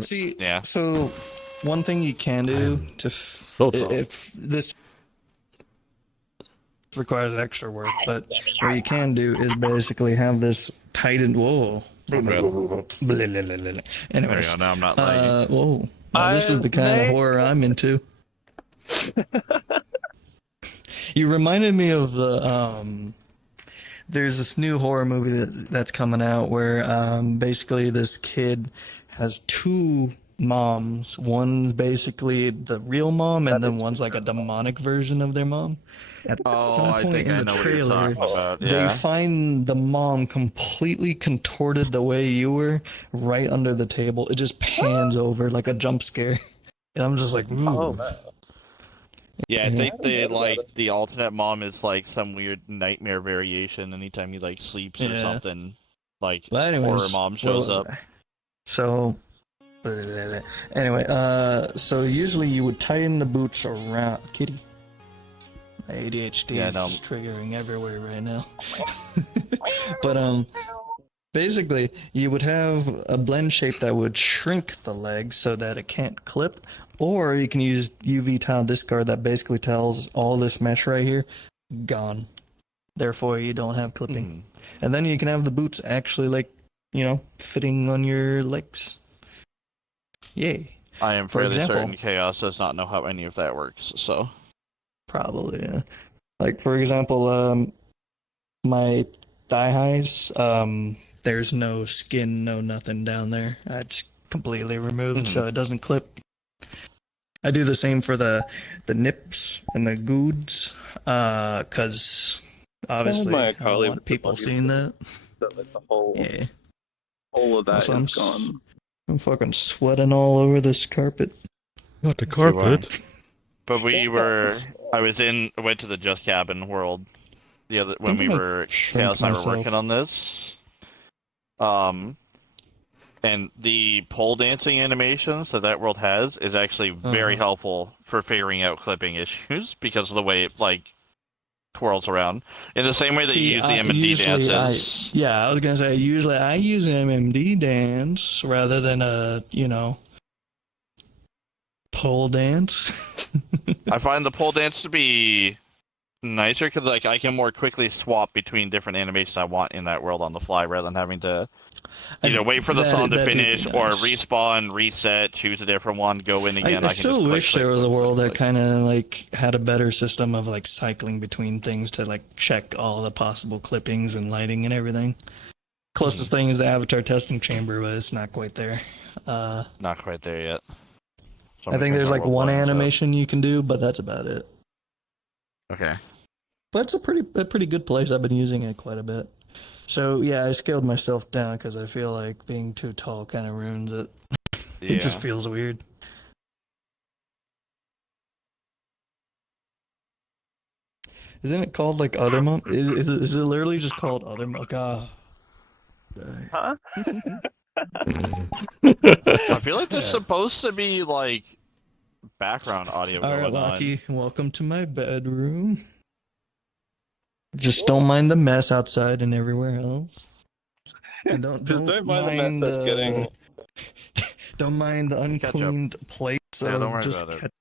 See, Yeah. so one thing you can do to So tall. if this requires extra work, but what you can do is basically have this tightened. Whoa. Okay. There we Anyways, go. Now I'm not lagging. whoa. Now this is the kind of horror I'm into. You reminded me of there's this new horror movie that's coming out where basically this kid has two moms. One's basically the real mom, and then one's like a demonic version of their mom. At Oh, some I point think in I the know what you're trailer, talking about. they Yeah. find the mom completely contorted the way you were, right under the table. It just pans over like a jump scare. And I'm just like, ooh. Yeah, I Yeah. think the alternate mom is like some weird nightmare variation anytime he like sleeps or Yeah. something. Like But horror anyways, mom where shows was up. I? So anyway, so usually you would tighten the boots around Kitty. My ADHD Yeah, is no. just triggering everywhere right now. But basically you would have a blend shape that would shrink the leg so that it can't clip, or you can use UV tile discard that basically tells all this mesh right here gone. Therefore, you don't have clipping, Mhm. and then you can have the boots actually like fitting on your legs. Yay. I am For fairly example, certain Chaos does not know how any of that works, so. probably, yeah. Like, for example, my thigh highs, there's no skin, no nothing down there. It's completely removed, Mhm. so it doesn't clip. I do the same for the nips and the goods, cause obviously my I don't Carly want with the people seeing that. like the whole Yeah. of that Also, is gone. I'm fucking sweating all over this carpet. Not the So, carpet. But I went to the Just Cabin world when I'm we gonna were, shrink Chaos and I were working myself. on this. Um, and the pole dancing animations that world has is actually very Uh-huh. helpful for figuring out clipping issues because of the way it like twirls around. In the same way that you See, use the M&D dances. I was gonna say usually I use MMD dance rather than a pole dance. I find the pole dance to be nicer because like I can more quickly swap between different animations I want in that world on the fly rather than having to either wait for the song to That do be finish or nice. respawn, reset, choose a different one, go in again. I I can just still click, wish click, there was a click, click, world that click. kind of like had a better system of like cycling between things to like check all the possible clippings and lighting and everything. Closest thing is the Avatar testing chamber, but it's not quite there. Not quite there yet. So I think there's like one animation you can do, but that's about it. Okay. But it's a pretty good place. I've been using it quite a bit. So yeah, I scaled myself down because I feel like being too tall kind of ruins it. It just Yeah. feels weird. Isn't it called like other mom? Is it literally just called other mom? God. Huh? I feel like there's Yeah. supposed to be like background audio All right, going Lockie, on. welcome to my bedroom. Just don't mind the mess outside and everywhere else. And don't mind the mess mind that's getting. don't mind the Ketchup. uncleaned plates Yeah, don't of worry just about it.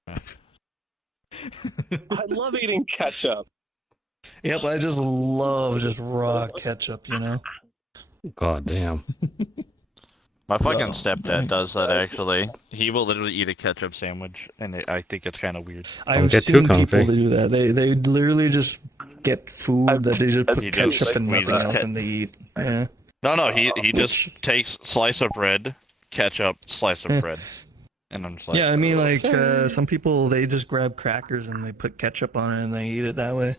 I love eating ketchup. Yep, I just love just raw ketchup, you know. God damn. My fucking Oh, stepdad man. does that actually. He will literally eat a ketchup sandwich, and I think it's kind of weird. I've get too seen comfy. people do that. They literally just get food that they just put He just ketchup and squeezes nothing else, ket- and they eat. Yeah. No, he just Which, takes slice of bread, ketchup, slice of bread, and I'm just like, yeah, I mean, like okay. some people they just grab crackers and they put ketchup on it and they eat it that way.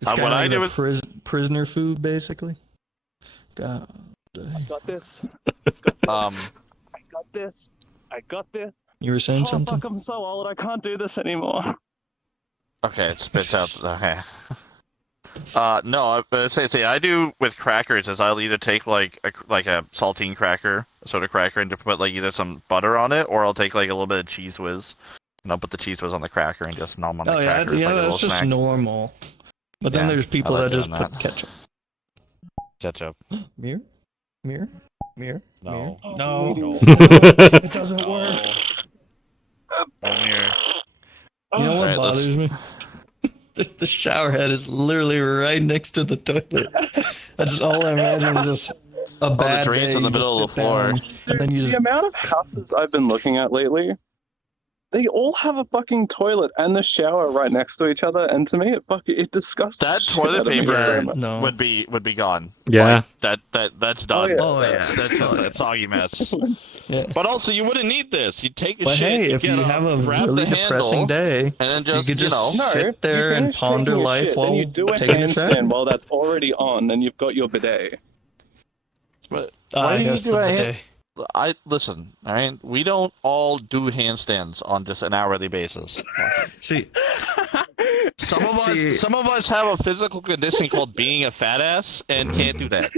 It's kind What of I like do the is, prisoner food, basically. God. I got this. um, I got this. I got this. You were saying Oh something? fuck! I'm so old. I can't do this anymore. okay, it spits out the. No, say I do with crackers is I'll either take like a saltine cracker, a soda cracker, and to put like either some butter on it, or I'll take like a little bit of Cheese Whiz, and I'll put the Cheese Whiz on the cracker and just nom on the Oh yeah, cracker as like a little that's just snack. normal. But then Yeah, there's I people like that doing just that. put ketchup. Ketchup. Mirror, mirror, Mirror? No. Mirror? No. No. It doesn't work. No. No mirror. You know what Alright, bothers me? The shower head is literally right next to the toilet. That's all I imagine is just a the bad drain's day. in the You just middle of sit the floor. down, and then you The just amount of houses I've been looking at lately, they all have a fucking toilet and the shower right next to each other, and to me, it disgusts That the shit toilet out of me paper so Yeah, much. no. would be gone. Yeah. Like, that's Oh, done. yeah. Oh, that's yeah. that's just Oh, a yeah. soggy mess. Yeah. But also, you wouldn't need this. You take a But shit, hey, you if get you up, have a grab really the depressing handle, day, and then you just, could just No, sit there you and finish ponder taking your life shit, while then you do a taking a shower. handstand while that's already on, and you've got your bidet. But Ah, why do you yes, do the a hand? bidet. I listen. All right, we don't all do handstands on just an hourly basis. See, Some of See- us have a physical condition called being a fat ass and can't do that.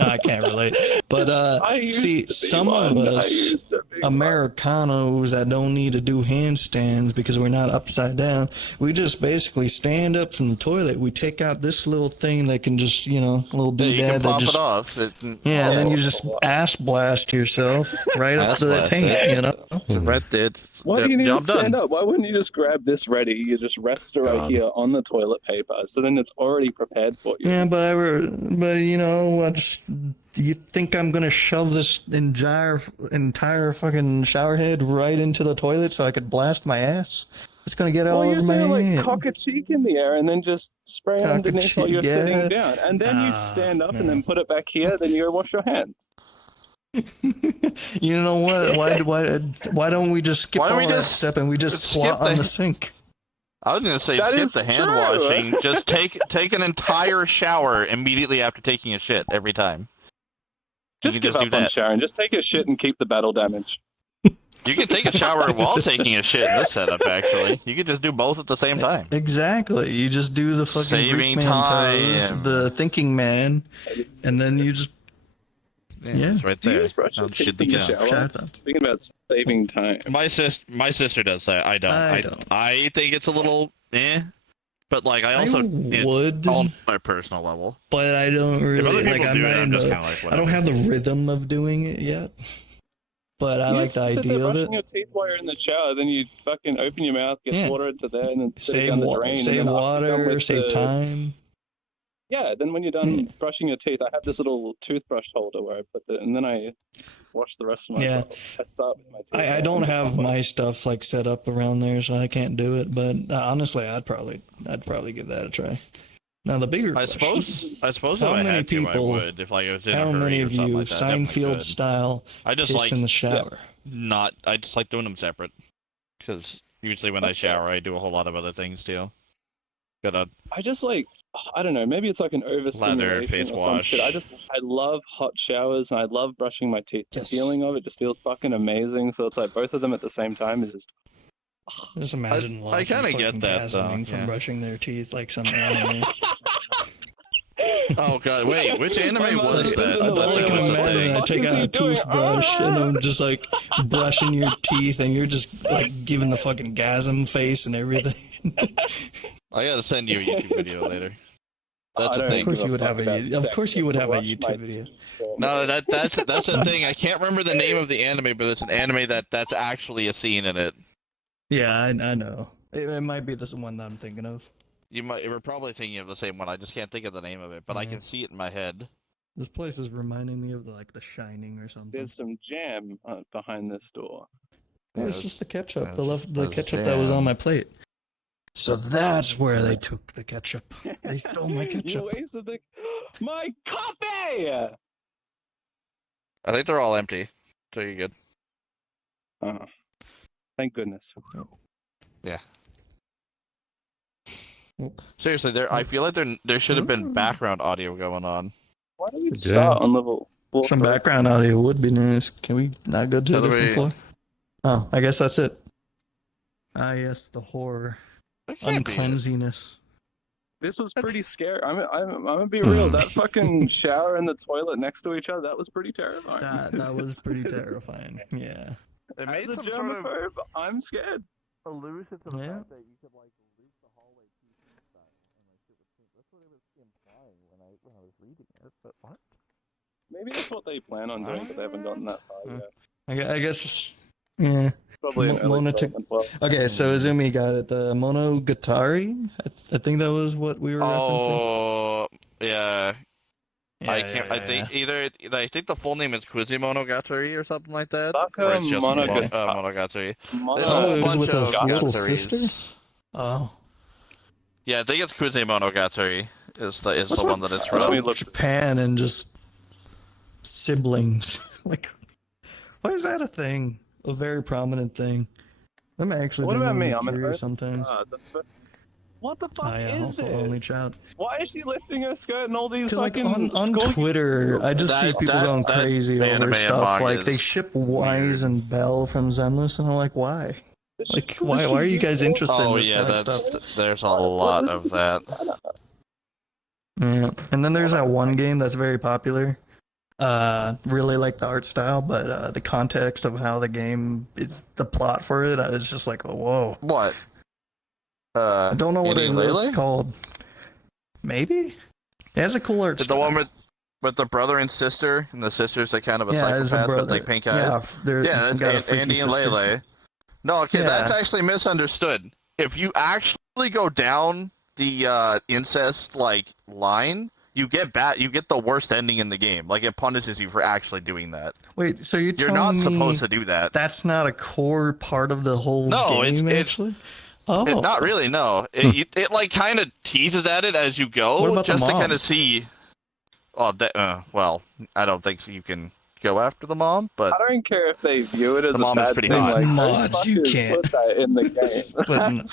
I can't relate. But I used see, to be some one. of I us used to be one. Americanos that don't need to do handstands because we're not upside down. We just basically stand up from the toilet. We take out this little thing that can just, little Yeah, you can doodad that pop just. it off. Yeah, and then you just ass blast yourself right up Ass to the blast taint, it. Right there. Why do you need to Job stand done. up? Why wouldn't you just grab this ready? You just rest it right God. here on the toilet paper, so then it's already prepared for you. Yeah, but I just, you think I'm gonna shove this entire fucking shower head right into the toilet so I could blast my ass? It's gonna get all Well, you over my say like head. cock a cheek in the air and then just spray Cock a underneath while cheek, you're yeah. sitting down, and then you Ah, stand up and no. then put it back here. Then you go wash your hands. You know what? Why don't we just skip Why don't all we that just step and we just skip squat the- on the sink? I was gonna say That skip is the hand true. washing. Just take an entire shower immediately after taking a shit every time. You Just can give just do up on that. showering. Just take a shit and keep the battle damage. You can take a shower while taking a shit in this setup. Actually, you could just do both at the same time. Exactly. You just do the fucking Saving Greek man pose, time. the thinking man, and then you just Yeah. It's right Do you there. just brush your I'll teeth shit the in the count. shower? shout out. Speaking about saving time. My sister does that. I don't. I don't. I think it's a little but like I also it's would, on my personal level. but I don't If really other like. people I'm do not it, I'm in just the. kind of like I don't whatever. have the rhythm of doing it yet. But I You like just the sit there idea of brushing it. your teeth while you're in the shower, then you fucking open your mouth, get Yeah. water into there, and then spit it Save down the drain. save and then after you're done water, with save the- time. Yeah, then when you're done brushing your teeth, I have this little toothbrush holder where I put it, and then I wash the rest of Yeah. myself. I start with my teeth. I and don't then have put my stuff like set up around there, so I can't do it. But honestly, I'd probably give that a try. Now the bigger I question: suppose How if I many had to, I people- would. If like I was in how a hurry many or of something you like that, I definitely Seinfeld could. style I just kiss like in the shower? I just like doing them separate. Because usually when I shower, I do a whole lot of other things too. Gotta I just like, I don't know, maybe it's like an overstimulation face or some shit. wash. I love hot showers and I love brushing my teeth. Yes. The feeling of it just feels fucking amazing. So it's like both of them at the same time is just. Just imagine I watching kinda get fucking that, though, gasming from yeah. brushing their teeth like some anime. Oh god, wait, which My anime mother was is that? in the That I thing can was a imagine thing. I What take is out he a doing? toothbrush and I'm just like brushing your teeth and you're just like giving the fucking gasm face and everything. I gotta send you a YouTube video later. That's I a don't thing. Of course give you would fuck have a about of sex. course you would have a Brush my YouTube video. teeth for No, me. that's a thing. I can't remember the name of the anime, but it's an anime that's actually a scene in it. Yeah, I know. It might be this one that I'm thinking of. We're probably thinking of the same one. I just can't think of the name of it, but I Yeah. can see it in my head. This place is reminding me of like The Shining or something. There's some jam behind this door. Oh, it's just the ketchup, the there's ketchup that was on jam. my plate. So that's where they took the ketchup. They stole my ketchup. You wasted my coffee! I think they're all empty, so you're good. Oh, thank goodness. Seriously, I feel like there should have been background audio going on. Why do we Good start job. on level 4? Some background audio would be nice. Can we not go to a How do different we- floor? Oh, I guess that's it. Ah, yes, the horror, That can't be it. uncleansiness. This was pretty scary. I'm gonna be real. That fucking shower and the toilet next to each other, that was pretty terrifying. That was pretty terrifying. Yeah. It As made a some sort of germaphobe, I'm scared. allusion to the Yeah. fact that you could like leak the hallway teeth and stuff, and like shit would clean. That's what it was implying when I was reading it. But what? Maybe that's what they plan on doing, but they haven't gotten that far yet. I guess. Yeah. Probably an early Monotech. development. Well, Okay, so Izumi got it. The Monogatari. I think that was what we were referencing. Oh, yeah. Yeah, I can't. I think either. I think the full name is Kuzimonogatari or something like that. Baka Or it's just Monogatari. Monogatari. Oh, There's a it was bunch with a of little Gataris. sister. Oh. Yeah, I think it's Kuzimonogatari is the one that it's Let me from. look. Japan and just siblings. Like, why is that a thing? A very prominent thing. I'm actually What about me? genuinely I'm an curious Earth. sometimes. What the fuck I am is also this? only child. Why is she lifting her skirt and all these Because like fucking on school- Twitter, I just see people going that crazy anime over and stuff. Like manga they is ship Wise weird. and Bell from Zenless, and I'm like, why? This Like, shit- why are you guys interested in Oh this yeah, kind of that's stuff? there's a lot of that. Yeah. And then there's that one game that's very popular. Really like the art style, but the context of how the game is, the plot for it, it's just like, oh, whoa. What? I don't know what Indian it's Lele? called. Maybe? It has a cool art The style. one with the brother and sister, and the sister's like kind of a yeah, it's a psychopath brother. with like pink eyes. Yeah, they're, Yeah, got a that's freaky Andy and sister. Lele. No, okay, that's Yeah. actually misunderstood. If you actually go down the incest like line, you get the worst ending in the game. Like it punishes you for actually doing that. Wait, so you're You're telling not me supposed to do that. that's not a core part of the whole No, game, it's actually? Oh. not really. No, it like kind of teases at it as you What go, about the just to mom? kind of see. Oh, well, I don't think you can go after the mom, but I don't care if they view it as The a mom is bad pretty thing. hot. Like, Mods, those you fuckers can't. put that in the game.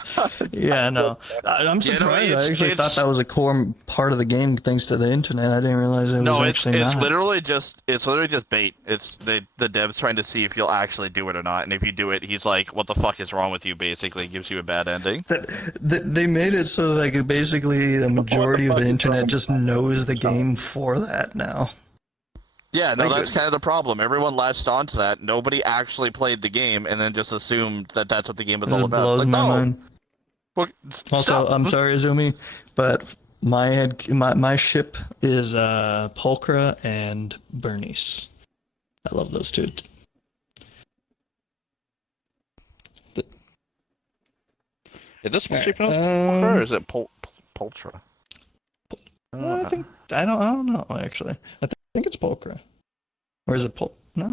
But yeah, no. I'm Yeah, no, surprised. I actually thought it's- that was a core part of the game thanks to the internet. I didn't realize it was no, it's actually not. literally just bait. It's the dev's trying to see if you'll actually do it or not, and if you do it, he's like, "What the fuck is wrong with you?" Basically, gives you a bad ending. They made it so like basically the majority of fuck the is internet wrong just with that? knows the game for that now. Yeah, no, Like, that's kind of the problem. Everyone latched onto that. Nobody actually played the game, and then just assumed that that's what the game was It all about. blows Like, my no. mind. Well, Also, stop. I'm sorry, Izumi, but my ship is Pulchra and Bernice. I love those two. Is this supposed to be Alright, pronounced Pulchra, or is it Pultra? I don't know actually. I think it's Pulchra, or is it Pul? No. I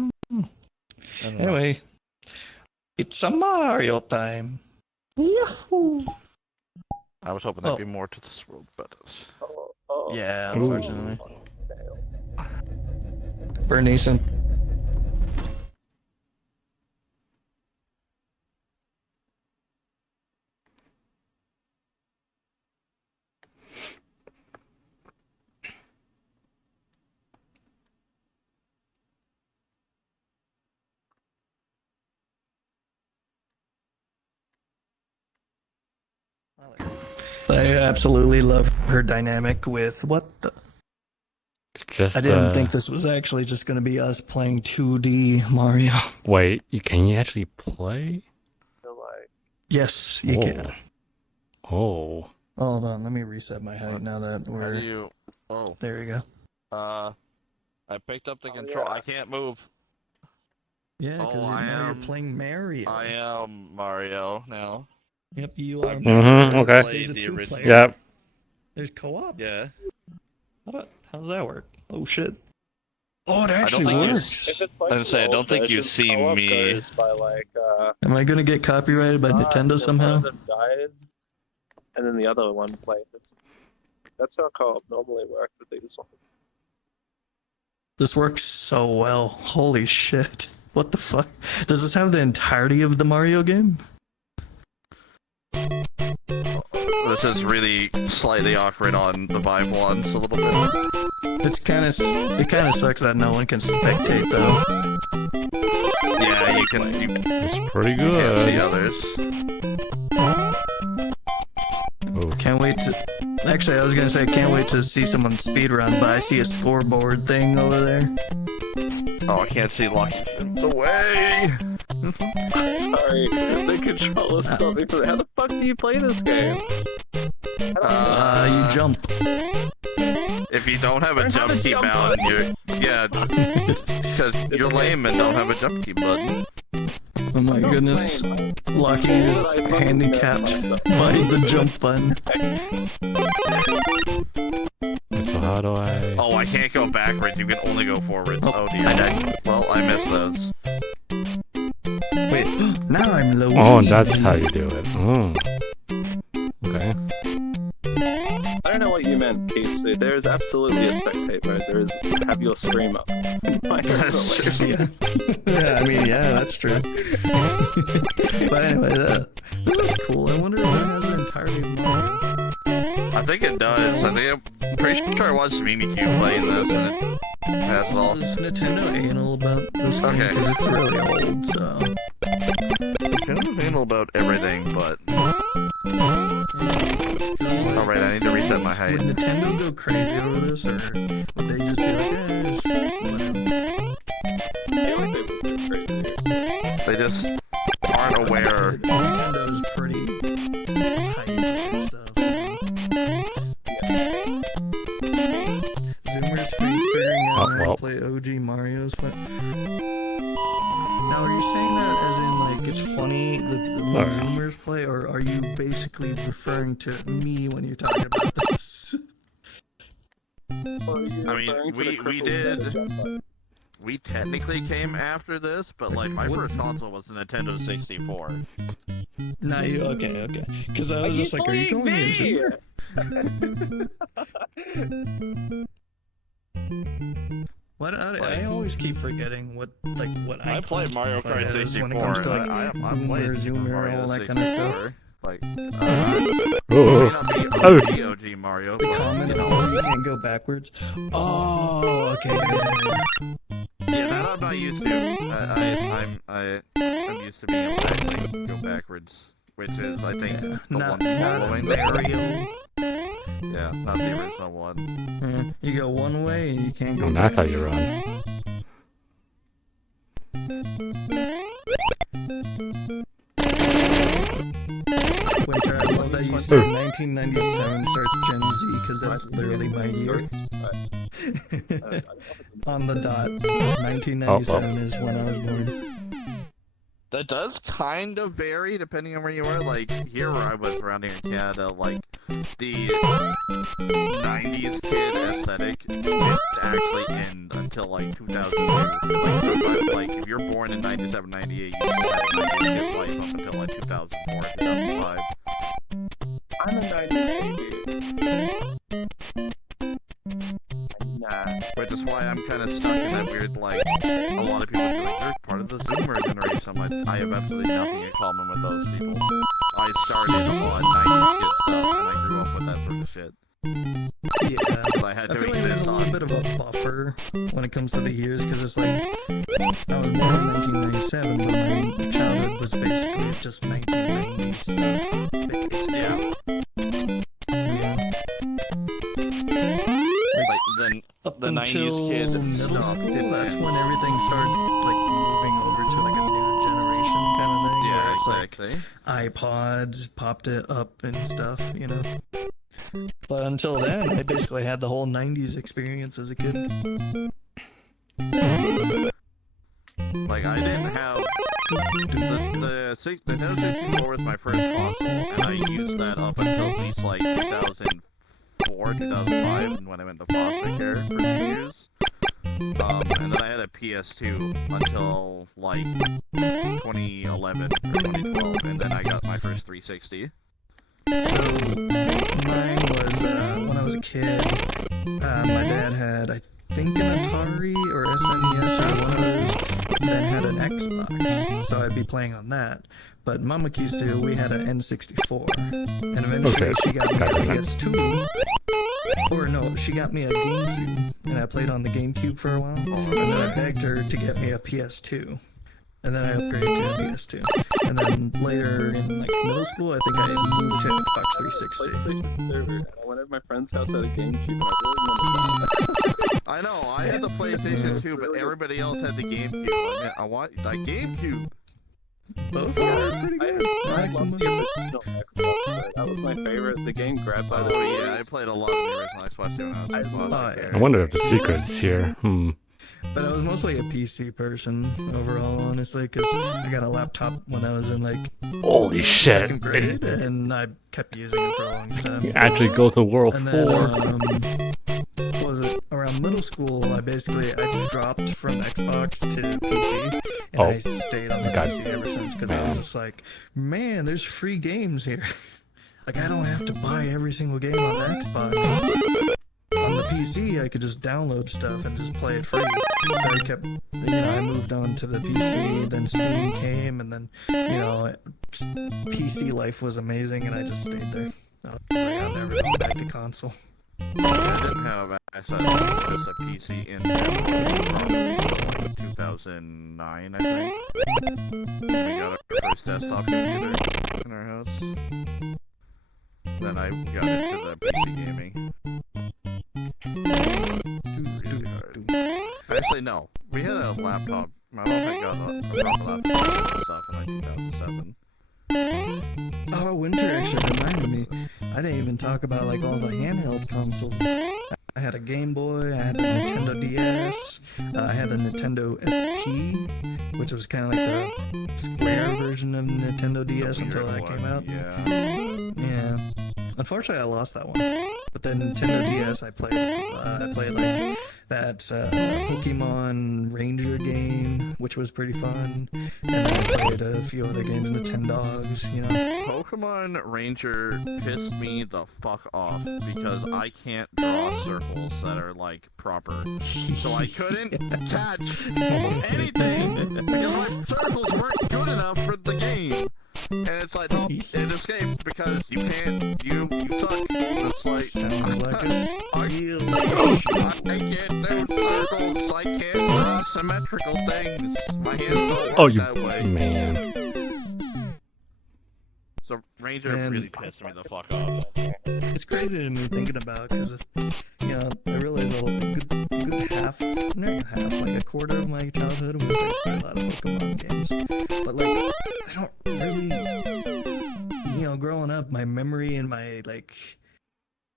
don't know. Anyway, it's a Mario time. Yahoo! I was hoping there'd be more to this world, but Yeah, Ooh. unfortunately. Bernice and I absolutely love her dynamic with what the. Just I didn't think this was actually just going to be us playing 2D Mario. Wait, can you actually play? Yes, you Oh. can. Oh. Hold on, let me reset my height now that how do we're. you? Oh, There we go. I picked up the control. yeah. I can't move. Yeah, because I now you're am- playing Mario. I am Mario now. Yep, you are. I've Mhm, never okay. played There's a the two-player. original. Yep. There's co-op. Yeah. How does that work? Oh shit. Oh, it I actually don't think you- works. If it's like I was gonna say, I the don't old think you version, see co-op me. goes by like, Am I gonna get copyrighted by start Nintendo until somehow? one of them dies, and then the other one plays. That's how co-op normally works with these ones. This works so well. Holy shit. What the fuck? Does this have the entirety of the Mario game? This is really slightly awkward on the Vive ones a little bit. It kind of sucks that no one can spectate though. Yeah, you can. You It's pretty can't see good. others. Oh, Can't wait to. Actually, I was gonna say can't wait to see someone speedrun, but I see a scoreboard thing over there. Oh, I can't see Lucky Sims away. Sorry, the controller's stopping for How the fuck do you play this game? You jump. If you don't have a jump key button, because you're lame and don't have a jump key button. Oh my goodness, Lucky is handicapped by the jump button. So how do I... Oh, I can't go backwards. You can only go forwards. Oh dear. Well, I missed those. Wait, now I'm low. Oh, that's how you do it. Oh. Okay. I don't know what you meant, Casey. There is absolutely a spectate mode. There is have your stream up. That's true. Yeah. Yeah, I mean, yeah, that's true. But anyway, this is cool. I wonder if it has an entirely Mario. I think it does. I'm pretty sure I watched Mimikyu playing this, and it has it all. Is Nintendo anal about this game? Okay. Because it's really old, so... Nintendo's anal about everything, but... Alright, I need to reset my height. Would Nintendo go crazy over this, or would they just be like, whatever? They just aren't aware. Nintendo's pretty tight and stuff, so... Zoomers figuring out how to play OG Mario's fun. Now, are you saying that as in, like, it's funny that the Zoomers play, or are you basically referring to me when you're talking about this? I mean, we technically came after this, but like my first console was the Nintendo 64. Nah, you okay? Because I was just like, are you calling me a Zoomer? What I always keep forgetting what I play Mario Kart 64. when it comes to like I Boomer, Zoomer, all that kind of stuff. Like, may Oh. not be OG Mario, The but comment, you know. oh, you can't go backwards. Oh, okay. Yeah, that I'm not used to. I'm used to being able to actually go backwards, which is I think the not one following. Mario. Yeah, not the original one. You go one way and you can't go. Oh, that's how you run. Winter, I love that you said 1997 starts Gen Z, because that's literally my year. On the dot. 1997 is when I was born. That does kind of vary depending on where you are. Like, here where I was around here in Canada, like, the 90s kid aesthetic didn't actually end until, like, 2002. Like, if you're born in 97, 98, you still had a 90s kid life up until, like, 2004, 2005. I'm a 90s baby. Nah. Which is why I'm kind of stuck in that weird, like, a lot of people be like, they're part of the Zoomer generation. I'm like, I have absolutely nothing in common with those people. I started on 90s kid stuff, and I grew up with that sort of shit. Yeah. So I had to feel like there's exist a little on. bit of a buffer when it comes to the years, because it's like, I was born in 1997, but my childhood was basically just 1990s stuff. Basically. Yeah. Like, then Up the 90s until kid middle stuff school, didn't that's end. when everything started like moving over to like a new generation kind of thing. Yeah, where it's exactly. like iPods popped it up and stuff, you know. But until then, I basically had the whole 90s experience as a kid. Like, I didn't have... The Nintendo 64 was my first console, and I used that up until at least, like, 2004, 2005, when I went to foster care for 2 years. And then I had a PS2 until, like, 2011 or 2012, and then I got my first 360. So mine was when I was a kid. My dad had, I think, an Atari or SNES or one of those. Then had an Xbox, so I'd be playing on that. But Mama Kisu, we had an N64, and eventually she got me a PS2. Or no, she got me a GameCube, and I played on the GameCube for a while. And then I begged her to get me a PS2. And then I upgraded to a PS2. And then later in like middle school, I think I moved to Xbox 360. PlayStation server, and I went to my friend's house at a GameCube, and I really wanted that. I know, I had the PlayStation 2, but everybody else had the GameCube. I want that GameCube. Both are pretty good. I I like love them. the original Xbox. Though. That was my favorite. The game grabbed by the Oh yeah, I ears. played a lot of the original Xbox when I was in Oh, foster yeah. I care. wonder if the secret's here. But I was mostly a PC person overall, honestly, because I got a laptop when I was in like Holy shit. second grade, and I kept using it for a long time. You actually go to World And 4. then, what was it? Around middle school, I dropped from Xbox to PC, and Oh. I stayed on the God. PC ever since because I was just like, man, there's free games here. Like, I don't have to buy every single game on the Xbox. On the PC, I could just download stuff and just play it free. So I kept, I moved on to the PC, then Steam came, and then, PC life was amazing, and I just stayed there. I was like, I'm never going back to console. I didn't have access to just a PC in 2009, I think. We got our first desktop computer in our house. Then I got into the PC gaming. Really hard. Actually, no. We had a laptop. My mom had got a proper laptop and stuff in like 2007. Oh, Winter actually reminded me. I didn't even talk about like all the handheld consoles. I had a Game Boy, I had the Nintendo DS, I had the Nintendo SP, which was kind of like the square version of Nintendo DS until that came out. Yeah. Yeah. Unfortunately, I lost that one. But then Nintendo DS, I played like that Pokemon Ranger game, which was pretty fun. And then I played a few other games, Nintendogs, Pokemon Ranger pissed me the fuck off because I can't draw circles that are like proper. So I couldn't catch almost anything because my circles weren't good enough for the game. And it's like, nope, it escaped because you can't, you suck. It's like, Sounds like a skill. I can't do circles, I can't draw symmetrical things. My hands don't work that way. Man. So Ranger Man. really pissed me the fuck off. It's crazy to me thinking about because, I realize a good half, not even half, like a quarter of my childhood was basically a lot of Pokemon games. But like, I don't really, growing up, my memory and my like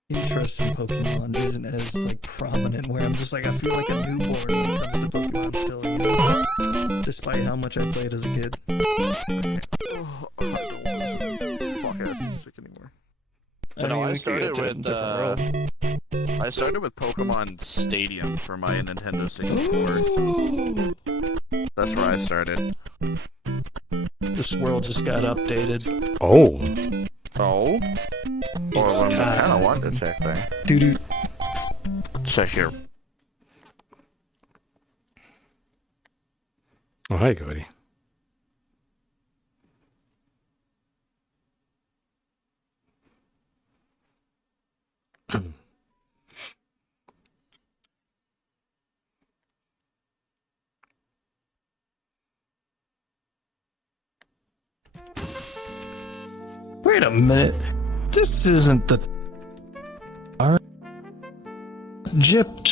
interest in Pokemon isn't as like prominent. Where I'm just like, I feel like a newborn when it comes to Pokemon still, despite how much I played as a kid. Oh, I don't want to fuck ass music anymore. I No, mean, I we could started go to a with different world. I started with Pokemon Stadium for my Nintendo 64. That's where I started. This world just got updated. Oh. Oh? Well, I kind of wanted to check there. Doo-doo. Check here. Oh, hi, Cody. Wait a minute. This isn't the Gypped.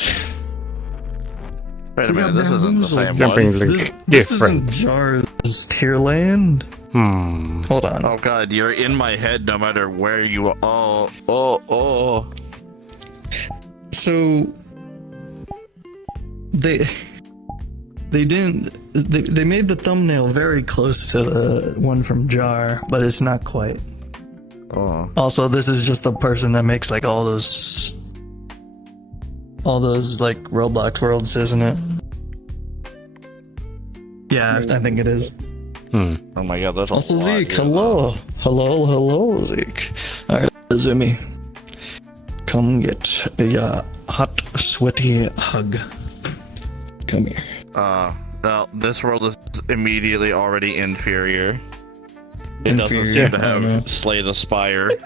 Wait a minute, this isn't the same Jumping one. link This different. isn't Jar's Tierland. Hold on. Oh god, you're in my head no matter where you are. Oh. So they made the thumbnail very close to the one from Jar, but it's not quite. Oh. Also, this is just the person that makes like all those like Roblox worlds, isn't it? Yeah, I think it is. Oh my god, that's Also, a lot Zeke, here, hello, Zeke. Alright, Zumi. Come get a hot, sweaty hug. Come here. Well, this world is immediately already inferior. It doesn't Inferior, seem to I know. have Slay the Spire. Yeah,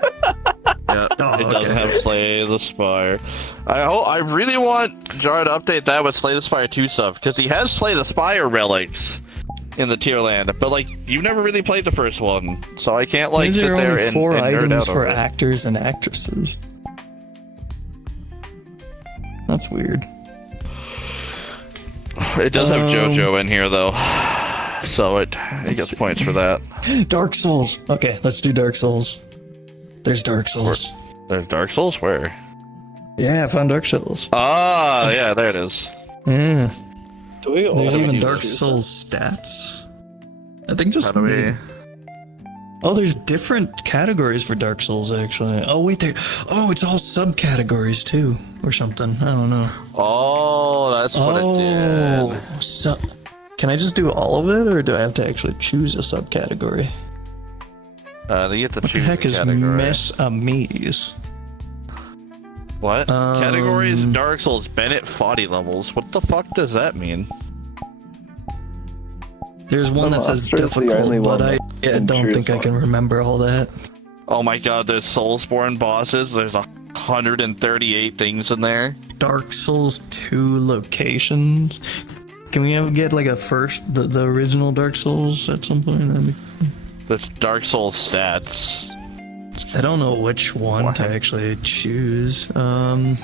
Oh, it doesn't okay. have Slay the Spire. I really want Jar to update that with Slay the Spire 2 stuff, because he has Slay the Spire relics in the tier land, but like, you've never really played the first one, so I can't like These sit are there only and 4 nerd items out for over it. actors and actresses. That's weird. It does have JoJo in here though. so it gets points for that. Dark Souls. Okay, let's do Dark Souls. There's Dark Souls. There's Dark Souls? Where? Yeah, I found Dark Souls. Ah, yeah, there it is. Yeah. Do we all There's have even to Dark do this? Souls stats. I think just How do we... Oh, there's different categories for Dark Souls, actually. Oh, wait, there. Oh, it's all subcategories, too. Or something. I don't know. Oh, that's what it did. So, can I just do all of it, or do I have to actually choose a subcategory? You get to What the choose heck the is category. Mess a Maze? What? Categories, Dark Souls, Bennett, Foddy levels. What the fuck does that mean? There's one that says Master is the only difficult, but one I can don't choose think I one. can remember all that. Oh my god, there's Soulsborne bosses. There's 138 things in there. Dark Souls 2 locations. Can we get like a the original Dark Souls at some point? There's Dark Souls stats. I don't know which one to actually choose. I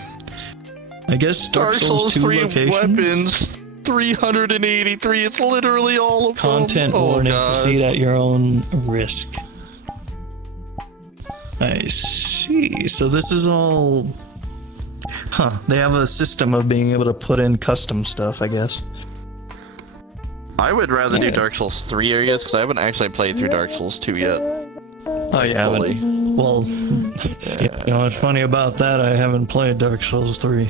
guess Dark Souls 2 3 locations. weapons. 383. It's literally all of Content them. Oh warning. god. Proceed at your own risk. I see. So this is all. Huh. They have a system of being able to put in custom stuff, I guess. I would rather do Yeah. Dark Souls 3 areas because I haven't actually played through Dark Souls 2 yet. Oh yeah. Fully. Well, you know what's funny about that? I haven't played Dark Souls 3.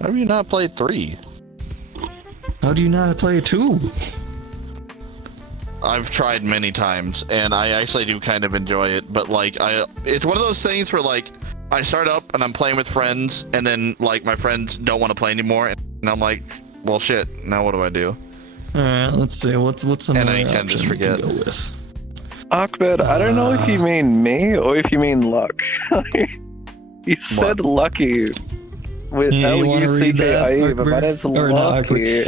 How have you not played 3? How do you not play 2? I've tried many times, and I actually do kind of enjoy it, but like, it's one of those things where like, I start up and I'm playing with friends, and then like my friends don't want to play anymore, and I'm like, well shit, now what do I do? Alright, let's see. What's another And I can option just we can forget. go with? Ahmed, I don't know if you mean me or if you mean luck. You said lucky with Yeah, you wanna read that, L-U-C-K-I-E, but my Arkbird? name's Or not Lucky.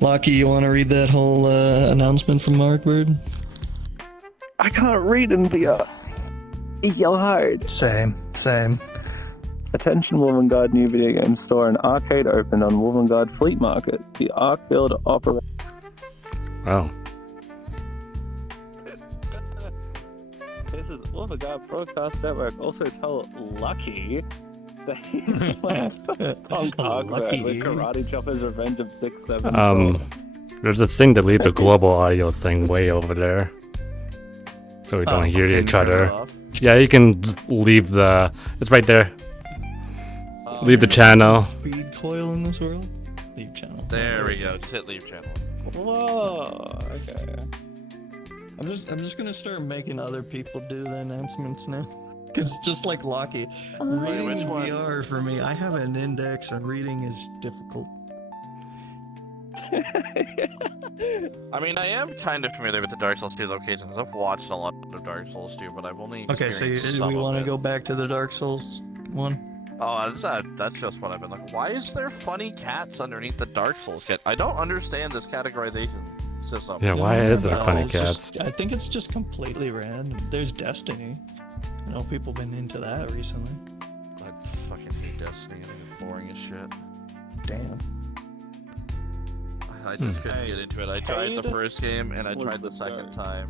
Lockie, you want to read that whole announcement from Markbird? I can't read in VR. Yell hard. Same. Attention Wollongard new video game store and arcade opened on Wollongard Fleet Market. The Arc Build operates. Wow. This is Wollongard Broadcast Network. Also tell Lucky that he's planned on Arc Lucky. with Karate Chopper's Revenge of 674. There's a thing to leave the global audio thing way over there, so we don't hear Can each you turn it other. off? Yeah, you can just leave the. It's right there. Leave the channel. Speed coil in this world? Leave channel. There we go. Just hit leave channel. Whoa, okay. I'm just gonna start making other people do the announcements now. Cause just like Lockie, reading which one? VR for me, I have an index and reading is difficult. I mean, I am kind of familiar with the Dark Souls 2 locations. I've watched a lot of Dark Souls 2, but I've only Okay, so experienced some we of want to it. go back to the Dark Souls one? Oh, that's just what I've been looking. Why is there funny cats underneath the Dark Souls cat? I don't understand this categorization system. Yeah, why is there No, funny it's cats? just- I think it's just completely random. There's Destiny. I know people been into that recently. I fucking hate Destiny. I think it's boring as shit. Damn. I just couldn't Hey, get into it. I tried the Cade first game and I was tried the the second best. time.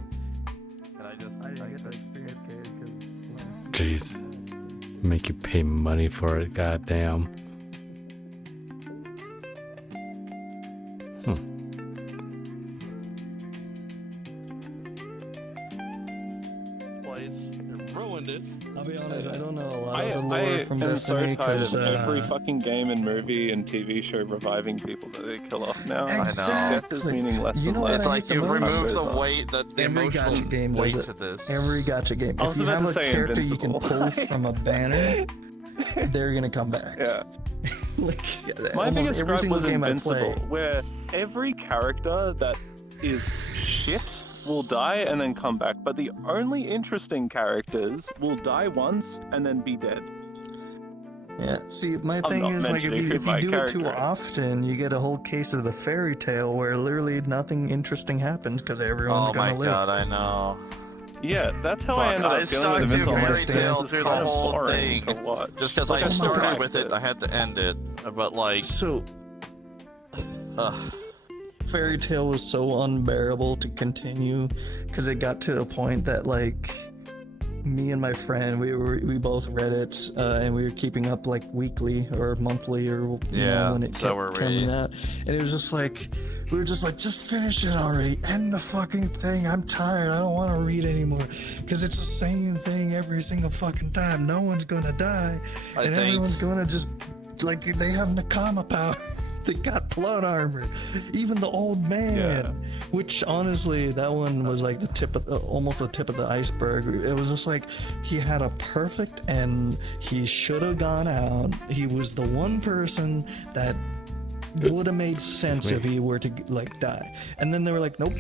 And I get to experience Cade Jeez. Make you pay money for it, goddamn. because it ruined it. I'll be honest, I don't know a lot I of the lore from am Destiny so tired because of every fucking game and movie and TV show reviving people that they kill off now. know. Death is meaning less You and know less. what It's I like hate the you've most? removed the Goes on. weight, the Every emotional gacha game does weight it. to this. Every gacha game. I If was you about have to a say character you can Invincible. pull from a banner, they're gonna come back. Yeah. Like, My almost biggest every gripe single was game I Invincible, play. where every character that is shit will die and then come back, but the only interesting characters will die once and then be dead. Yeah, see, my I'm thing not is like mentioning who if you my do it too character is. often, you get a whole case of the fairy tale where literally nothing interesting happens because everyone's Oh my gonna live. god, I know. Yeah, that's how I Fuck, ended I up dealing with stuck Invincible. to Fairy Fairy Tail It's through the kind of whole boring thing. to watch. Just because Like, I Oh my started God. with it, I had to end it. But like, So, ugh. Fairy Tail was so unbearable to continue because it got to a point that like me and my friend we both read it and we were keeping up like weekly or monthly or you know, when it so kept were we. coming out, and it was just like we were just like, just finish it already, end the fucking thing. I'm tired. I don't want to read anymore because it's the same thing every single fucking time. No one's gonna die, and everyone's gonna just like they have Nakama power. They got plot armor. Even the old man, which honestly, that one was like the tip of almost the tip of the iceberg. It was just like he had a perfect end. He should have gone out. He was the one person that would have made sense if he were to like die. And then they were like, nope,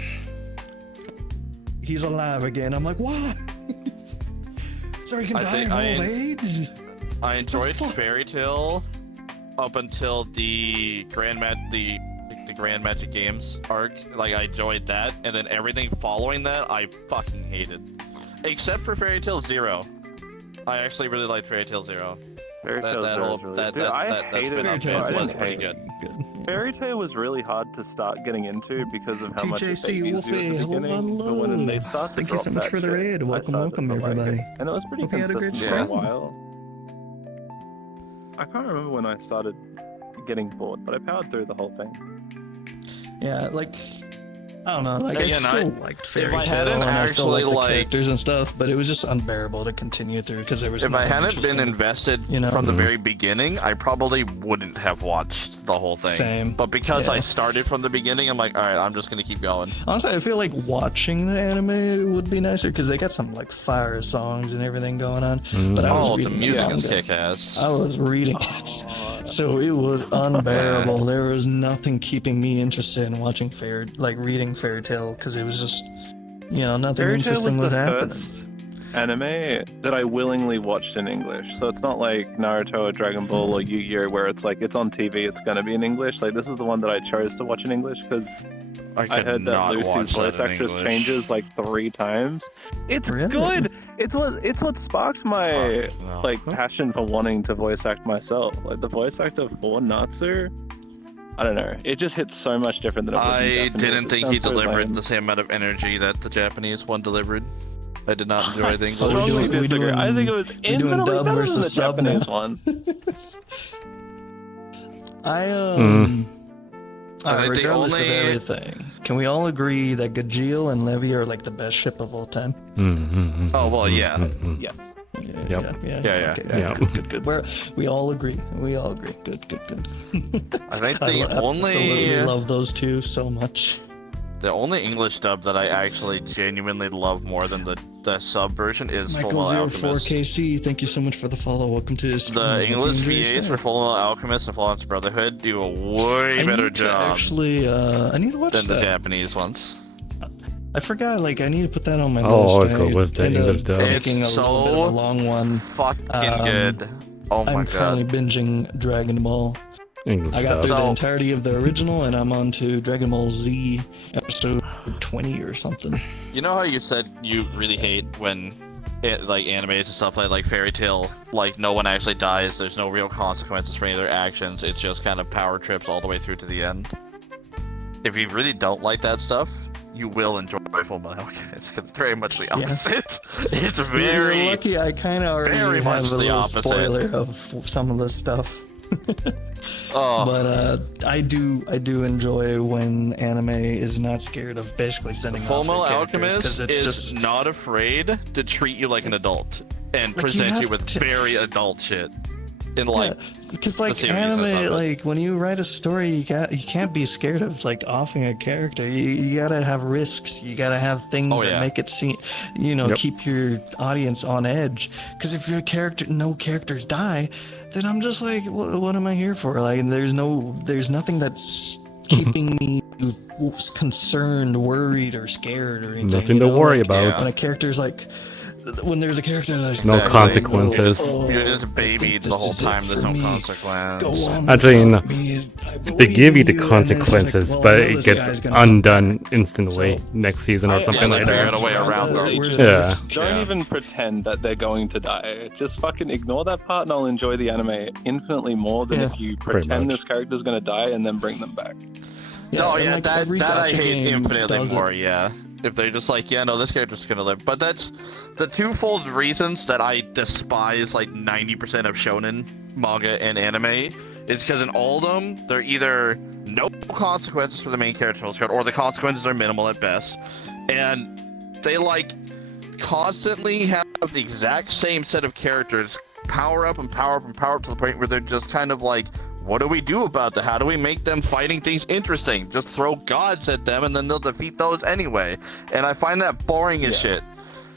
he's alive again. I'm like, why? So he can die of old age? I enjoyed Fairy Tail up until the Grand Magic Games arc. Like, I enjoyed that, and then everything following that I fucking hated, except for Fairy Tail Zero. I actually really liked Fairy Tail Zero. Fairy Tail Zero was really... Dude, I hated spin-off Fairy Tail. was pretty good. Fairy Tail was really hard to start getting into because of how much it TJC babies you at the Wolfie, beginning. But when they start to thank you drop so much that for the shit, raid. I Welcome, started welcome, to like it. everybody. And it was pretty Hope you had a great consistent for a stream. while. I can't remember when I started getting bored, but I powered through the whole thing. Yeah, like I don't know, like Again, I still liked Fairy I Tail hadn't and I still actually, liked the like- characters and stuff, but it was just unbearable to continue through because there was. If I nothing hadn't been interesting. invested you know? from the very beginning, I probably wouldn't have watched the whole thing. Same. But because I Yeah. started from the beginning, I'm like, alright, I'm just gonna keep going. Honestly, I feel like watching the anime would be nicer because they got some like fire songs and everything going on. But I was Oh, the reading music is manga. kick-ass. I was reading it, so it was unbearable. There was nothing keeping me interested in watching reading Fairy Tail because it was just, you know, nothing Fairy Tail interesting was the happening. first anime that I willingly watched in English. So it's not like Naruto or Dragon Ball or Yu-Gi-Oh where it's like it's on TV, it's gonna be in English. Like this is the one that I chose to watch in English because I could heard that not Lucy's watch voice that in actress English. changes like 3 times. It's Really? good. It's what sparked my Fuck, no. like passion for wanting to voice act myself. Like the voice actor for Natsu, I don't know. It just hits so much different than it was in I Japanese. didn't It think sounds he so delivered lame. the same amount of energy that the Japanese one delivered. I did not enjoy the Oh, English. we Strongly doing- we disagree. I think it doing- was doing infinitely dub better than the versus sub now? Japanese one. I I Alright, think the regardless of only- everything, can we all agree that Gajeel and Levy are like the best ship of all time? Oh, well, yeah. Yes. Yeah, Yep. Yeah. Okay, Yeah. Good. We all agree. We all agree. Good. I think I the absolutely only love those two so much. the only English dub that I actually genuinely love more than the sub version is Michael Fullmetal Alchemist. 04KC, thank you so much for the follow. Welcome to this. The English VAs for Fullmetal Alchemist and Flawless Brotherhood do a way better job Actually, I need to watch than the that. Japanese ones. I forgot. Like, I need to put that on my list. always go I with the ended up English dub. Taking a It's little bit of a so long one. Fucking Um, good. Oh my I'm currently god. binging Dragon Ball. English I got dub. through the So- entirety of the original, and I'm on to Dragon Ball Z episode 20 or something. You know how you said you really hate when like animes and stuff like Fairy Tail, like no one actually dies, there's no real consequences for any of their actions, it's just kind of power trips all the way through to the end. If you really don't like that stuff, you will enjoy Fullmetal Alchemist, because it's very much the opposite. It's You're very... lucky. I kind of already very have much a the little opposite. spoiler of some of the stuff. Oh, But I do enjoy when anime is not scared of basically sending off Fullmetal their characters, Alchemist it's is just not afraid to treat you like an adult and Like, you present you have with to- very adult shit. In like, because the like series and anime, stuff. like when you write a story, you can't be scared of like offing a character. You gotta have risks. You gotta have things Oh, that yeah. make it seem, keep your audience on edge. Because if your no characters die, then I'm just like, what am I here for? Like, there's nothing that's keeping me concerned, worried, or scared, or anything. Nothing you to know? worry Like, about. When a character's like, when there's a character that's No Exactly. consequences. Oh, you're just I think babied the this whole is it time, there's for no me. consequence. Go on Actually, without no. me. I They believe give you in the you, and then it's just like, consequences, well, I but know it this gets guy's gonna come undone back. instantly So- next season or I- something yeah, like they figured that. out a way around that. Where's Yeah. the- Don't Yeah. even pretend that they're going to die. Just fucking ignore that part and I'll enjoy the anime infinitely more than Yeah. if you Pretty pretend much. this character's gonna die and then bring them back. No, and, yeah, like, that every I gacha hate game infinitely does it. more. Yeah, if they're just like, yeah, no, this character's gonna live. But that's the twofold reasons that I despise like 90% of shonen manga and anime is because in all of them, they're either no consequences for the main character, or the consequences are minimal at best, and they like constantly have the exact same set of characters power up and power up and power up to the point where they're just kind of like, what do we do about that? How do we make them fighting things interesting? Just throw gods at them and then they'll defeat those anyway. And I find that boring as shit.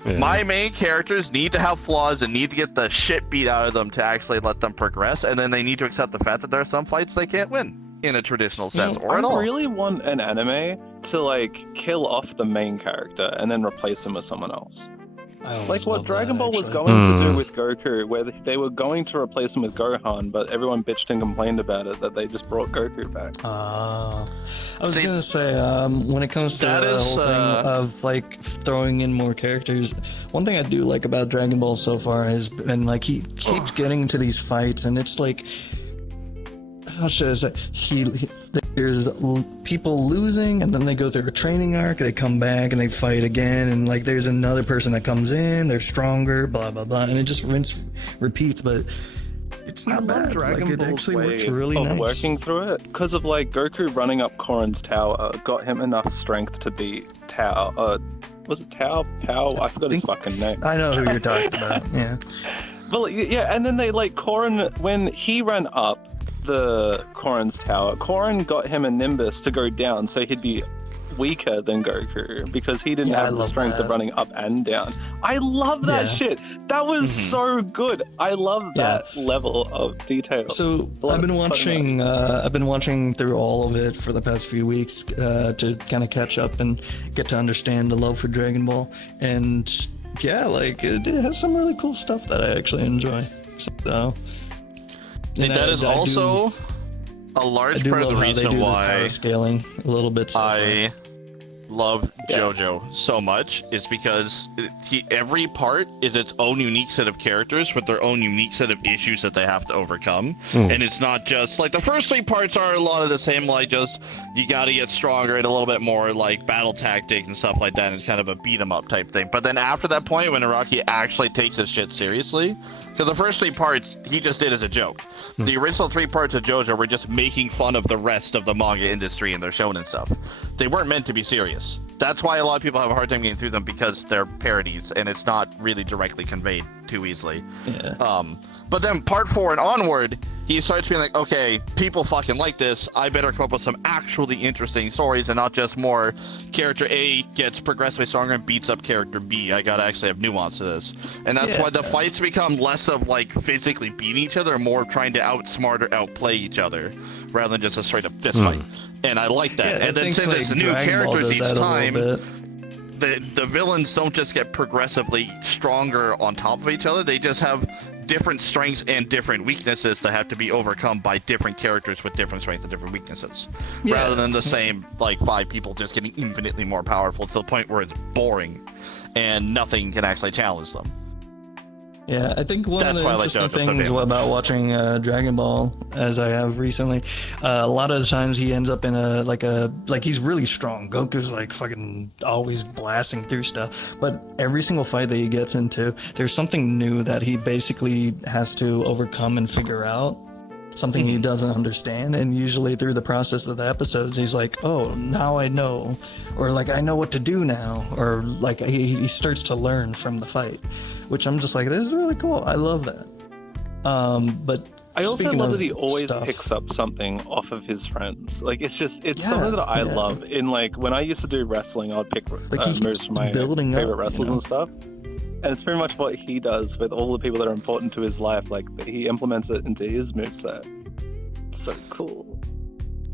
Yeah. My main characters need to have flaws and need to get the shit beat out of them to actually let them progress, and then they need to accept the fact that there are some fights they can't win in a traditional sense, or at all. I really want an anime to like kill off the main character and then replace him with someone else. I always Like what love Dragon that, Ball was actually. going to do with Goku, where they were going to replace him with Gohan, but everyone bitched and complained about it, that they just brought Goku back. I was See, gonna say, when it comes to that the is, whole thing of like throwing in more characters, one thing I do like about Dragon Ball so far has been like he keeps getting into these fights, and it's like, how should I say, there's people losing, and then they go through a training arc, they come back and they fight again, and like there's another person that comes in, they're stronger, blah blah blah, and it just repeats, but it's not bad. Dragon Like, it Ball's actually way works really of nice. working through it, because of like Goku running up Korin's tower got him enough strength to beat Tao. Was it Tao? Pao? I forgot his fucking name. I know who you're talking about. Yeah. Well, yeah, and then they like Korin, when he ran up the Korin's tower, Korin got him a Nimbus to go down, so he'd be weaker than Goku because he didn't Yeah, I have the love strength that. of running up and down. I love that Yeah. shit. That was Mhm. so good. I love that level of detail. So I've been watching through all of it for the past few weeks to kind of catch up and get to understand the love for Dragon Ball, and yeah, like it has some really cool stuff that I actually enjoy. So and that is also a I large do part of love the how they reason do the why power scaling a little bit. So far. I love JoJo so much is because every part is its own unique set of characters with their own unique set of issues that they have to overcome. And it's not just like the first three parts are a lot of the same, like just you gotta get stronger and a little bit more like battle tactic and stuff like that, and it's kind of a beat 'em up type thing. But then after that point when Araki actually takes his shit seriously, because the first three parts he just did as a joke. The original three parts of JoJo were just making fun of the rest of the manga industry and their shonen stuff. They weren't meant to be serious. That's why a lot of people have a hard time getting through them, because they're parodies and it's not really directly conveyed too easily. Yeah. But then part 4 and onward, he starts being like, okay, people fucking like this. I better come up with some actually interesting stories and not just more character A gets progressively stronger and beats up character B. I gotta actually have nuance to this. And that's why the fights become less of like physically beating each other and more of trying to outsmart or outplay each other rather than just a straight up fist fight. And I like that. Yeah, and I then think, since like, it's new Dragon Ball characters does each that a time, little bit. the villains don't just get progressively stronger on top of each other. They just have different strengths and different weaknesses that have to be overcome by different characters with different strengths and different weaknesses. Yeah. Rather than the same, like, 5 people just getting infinitely more powerful to the point where it's boring and nothing can actually challenge them. Yeah, I think one That's of the why I like interesting JoJo so things damn much. about watching Dragon Ball, as I have recently, a lot of the times he ends up in like he's really strong. Goku's like fucking always blasting through stuff, but every single fight that he gets into, there's something new that he basically has to overcome and figure out. Something he doesn't understand, and usually through the process of the episodes he's like, oh, now I know, or like I know what to do now, or like he starts to learn from the fight, which I'm just like, this is really cool. I love that. But I also speaking love of that he always stuff, picks up something off of his friends. Like it's Yeah, something that I yeah. love. In like when I used to do wrestling, I'd pick Like, he moves keeps from my building favorite up, wrestlers you know? and stuff. And it's very much what he does with all the people that are important to his life. Like he implements it into his moveset. So cool.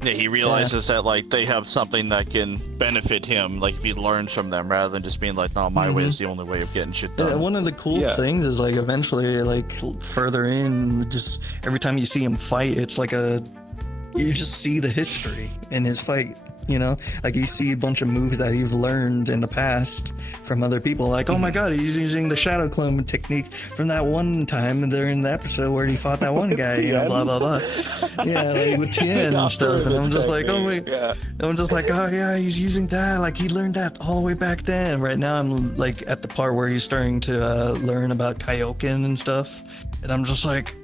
Yeah, he realizes that like they have something that can benefit him, like if he learns from them, rather than just being like, no, my way is the only way of getting shit done. Yeah, one of the cool things is like eventually, like further in, just every time you see him fight, it's like you just see the history in his fight you know? Like, you see a bunch of moves that you've learned in the past from other people. Like, oh my god, he's using the shadow clone technique from that one time during the episode where he fought that one guy, you know, blah, blah, blah. Yeah, like with Tien and stuff. And I'm just like, oh wait. Yeah. I'm just like, oh yeah, he's using that. Like, he learned that all the way back then. Right now, I'm like at the part where he's starting to learn about Kaioken and stuff. And I'm just like,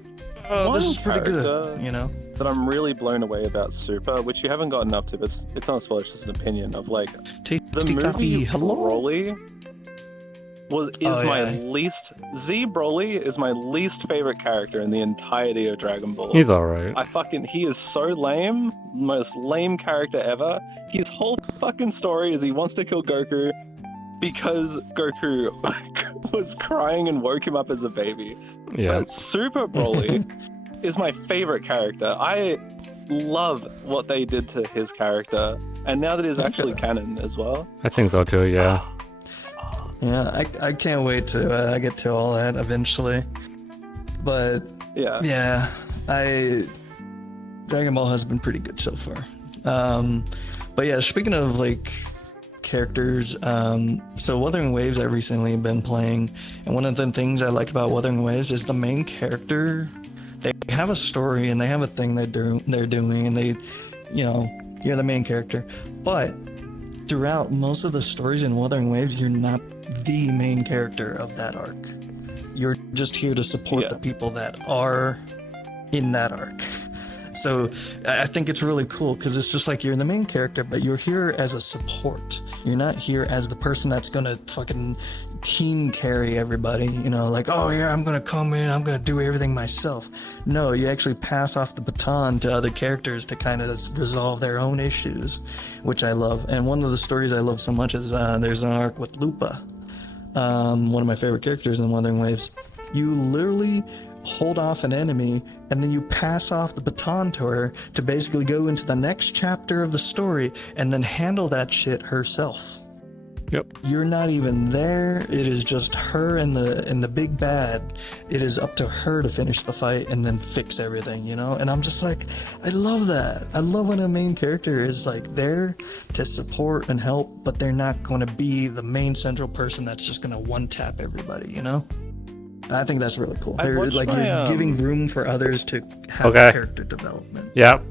oh, this One is pretty good, character you know? that I'm really blown away about Super, which you haven't gotten up to, but it's not a spoiler, it's just an opinion of like the Tasty movie coffee, hello? Broly Z Broly is my least favorite character in the entirety of Dragon Ball. He's alright. He is so lame, most lame character ever. His whole fucking story is he wants to kill Goku because Goku was crying and woke him up as a baby. Yeah. But Super Broly is my favorite character. I love what they did to his character, and now that he's actually canon as well. I think so too, yeah. Yeah, I can't wait to get to all that eventually. But Yeah. Dragon Ball has been pretty good so far. But yeah, speaking of like characters, so Wuthering Waves I've recently been playing, and one of the things I like about Wuthering Waves is the main character. They have a story and they have a thing they're doing, and they, you know, you're the main character. But throughout most of the stories in Wuthering Waves, you're not the main character of that arc. You're just here to support the people that are in that arc. So I think it's really cool because it's just like you're the main character, but you're here as a support. You're not here as the person that's gonna fucking team carry everybody, you know, like, oh yeah, I'm gonna come in, I'm gonna do everything myself. No, you actually pass off the baton to other characters to kind of resolve their own issues, which I love. And one of the stories I love so much is there's an arc with Lupa, one of my favorite characters in Wuthering Waves. You literally hold off an enemy and then you pass off the baton to her to basically go into the next chapter of the story and then handle that shit herself. Yep. You're not even there. It is just her and the big bad. It is up to her to finish the fight and then fix everything, you know? And I'm just like, I love that. I love when a main character is like there to support and help, but they're not going to be the main central person that's just going to one-tap everybody, you know? I think that's really cool. They're like, you're giving room for others to have character development. Yep.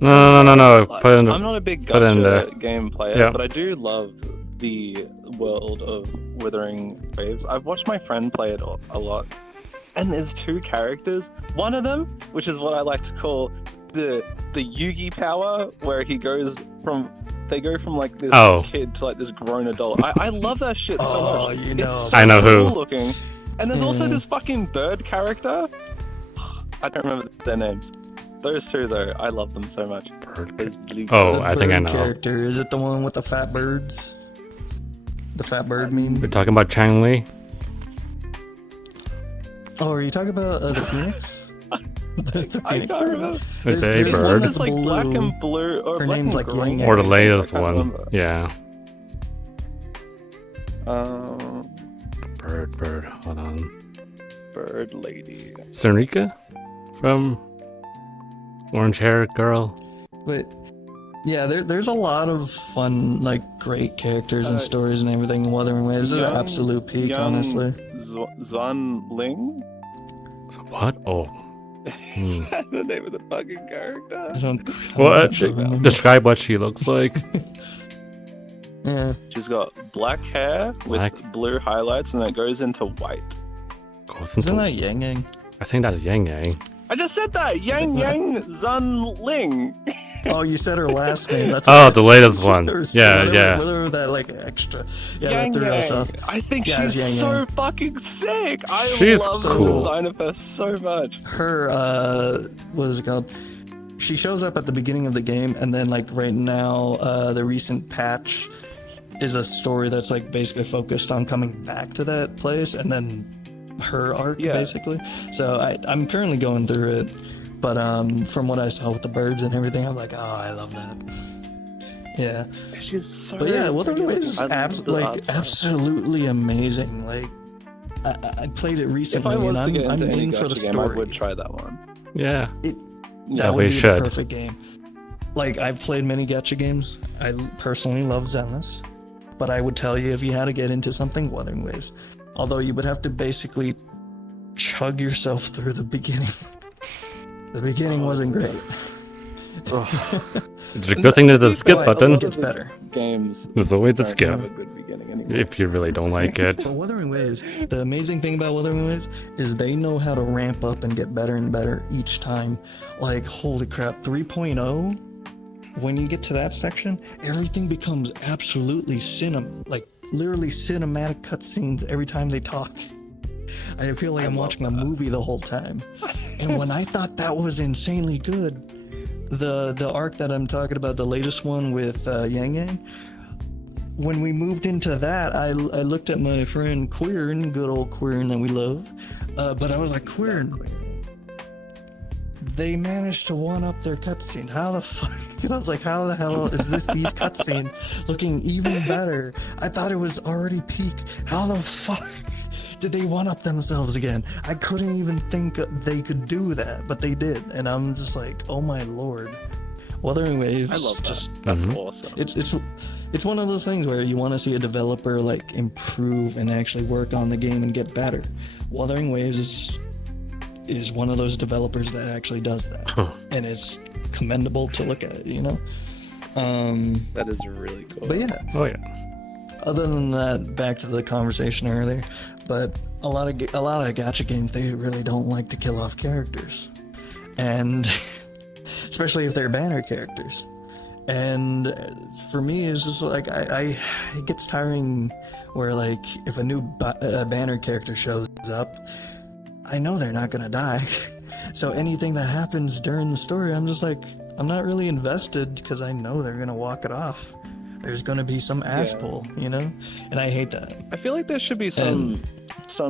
No. Put in. I'm not a big gacha game player, but I do love the world of Wuthering Waves. I've watched my friend play it a lot, and there's two characters. One of them, which is what I like to call the Yugi power, where they go from like this kid to like this grown adult. I love that shit so much. You know, it's so I know cool who. looking. And there's also this fucking bird character. I don't remember their names. Those two though, I love them so much. I think I know. Character, is it the one with the fat birds? The fat bird meme? We're talking about Chang Li? Oh, are you talking about the Phoenix? the I Phoenix can't remember. Is it a there's one bird? that's It's like blue. black and blue, or Her black name's and like green. Yang. Or the latest I can't one. remember. Yeah. Bird. Hold on. Bird lady. Sarika? From Orange Hair Girl? But yeah, there's a lot of fun, like great characters and stories and everything in Wuthering Waves. This is an absolute peak, honestly. Zan Ling? What? Oh. Is that the name of the fucking character? I don't Well, remember. describe what she looks like. Yeah. She's got black hair with blue highlights, and it goes into white. Goes into... Isn't that Yang Yang? I think that's Yang Yang. I just said that! Yang Zan Ling! Oh, you said her last name. That's The latest one. Yeah. Whatever that like extra. Yeah, Yang that threw us off. I think Yeah, it's she's Yang so Yang. fucking sick! She's love cool. the design of her so much. Her what is it called? She shows up at the beginning of the game, and then like right now, the recent patch is a story that's like basically focused on coming back to that place, and then her arc basically. So I'm currently going through it, but from what I saw with the birds and everything, I'm like, oh, I love that. Yeah. She's so. But yeah, Wuthering Waves is I love the art style. absolutely amazing. Like I played it If recently, I was and to get I'm into any in for the gacha game, I story. would try that one. Yeah. That Yeah, would we be should. the perfect game. like I've played many gacha games. I personally love Zenless, but I would tell you if you had to get into something, Wuthering Waves. Although you would have to basically chug yourself through the beginning. The beginning wasn't great. It's a good thing there's a skip But button. it gets better. Games. There's always a don't skip. have a good beginning anymore. If you really don't like it. For Wuthering Waves, the amazing thing about Wuthering Waves is they know how to ramp up and get better and better each time. Like, holy crap, 3.0, when you get to that section, everything becomes absolutely literally cinematic cutscenes every time they talk. I feel like I'm watching a movie the whole time. And when I thought that was insanely good, the arc that I'm talking about, the latest one with Yang Yang, when we moved into that, I looked at my friend Queern, good old Queern that we love, but I was like, Queern, they managed to one-up their cutscene. How the fuck? And I was like, how the hell is these cutscenes looking even better? I thought it was already peak. How the fuck did they one-up themselves again? I couldn't even think they could do that, but they did, and I'm just like, oh my lord. Wuthering Waves, I love that. just That's awesome. it's one of those things where you want to see a developer like improve and actually work on the game and get better. Wuthering Waves is one of those developers that actually does that, and it's commendable to look at, you know. That is really cool. But yeah, Oh yeah. other than that, back to the conversation earlier, but a lot of gacha games, they really don't like to kill off characters, and especially if they're banner characters. And for me, it's just like it gets tiring where like if a new banner character shows up, I know they're not gonna die. So anything that happens during the story, I'm just like, I'm not really invested because I know they're gonna walk it off. There's gonna be some ass pull, you know, and I hate that. I feel like there should be some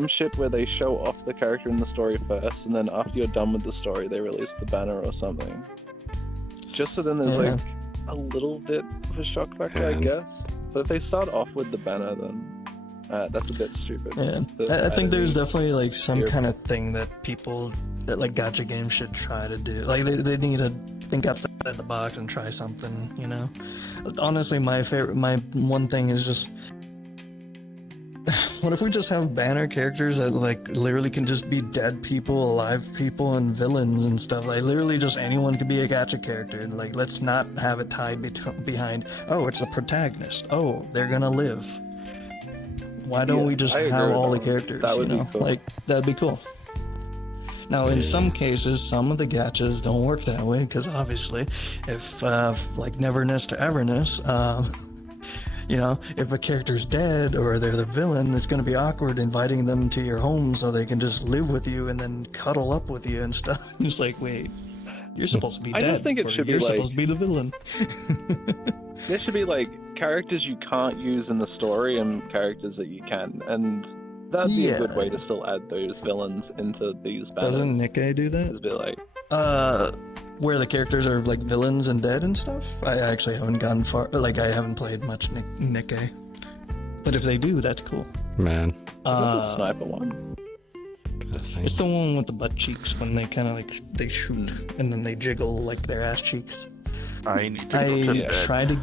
shit where they show off the character in the story first, and then after you're done with the story, they release the banner or something. Just so then there's like a little bit of a shock factor, I guess. But if they start off with the banner, then that's a bit stupid. Yeah, I think there's definitely like some kind of thing that like gacha games should try to do. Like they need to think outside the box and try something, you know. Honestly, my one thing is just, what if we just have banner characters that like literally can just be dead people, alive people, and villains and stuff? Like literally just anyone could be a gacha character. Like let's not have it tied behind, oh, it's the protagonist, oh, they're gonna live. Why don't we just have all the characters, that would you know? be cool. Like that'd be cool. Now, in some cases, some of the gachas don't work that way, because obviously, if, like Neverness to Everness, you know, if a character's dead or they're the villain, it's going to be awkward inviting them to your home so they can just live with you and then cuddle up with you and stuff. It's like, wait, you're supposed to be dead. I just think it should be you're like, supposed to be the villain. there should be like characters you can't use in the story and characters that you can, and that'd be a good way to still add those villains into these banners. Doesn't Nikkei do that? Just be like, where the characters are like villains and dead and stuff? I actually haven't gone far. Like I haven't played much Nikkei, but if they do, that's cool. Man. is that the sniper one? It's the one with the butt cheeks when they kind of like they shoot and then they jiggle like their ass cheeks. I need to go to bed. Try to.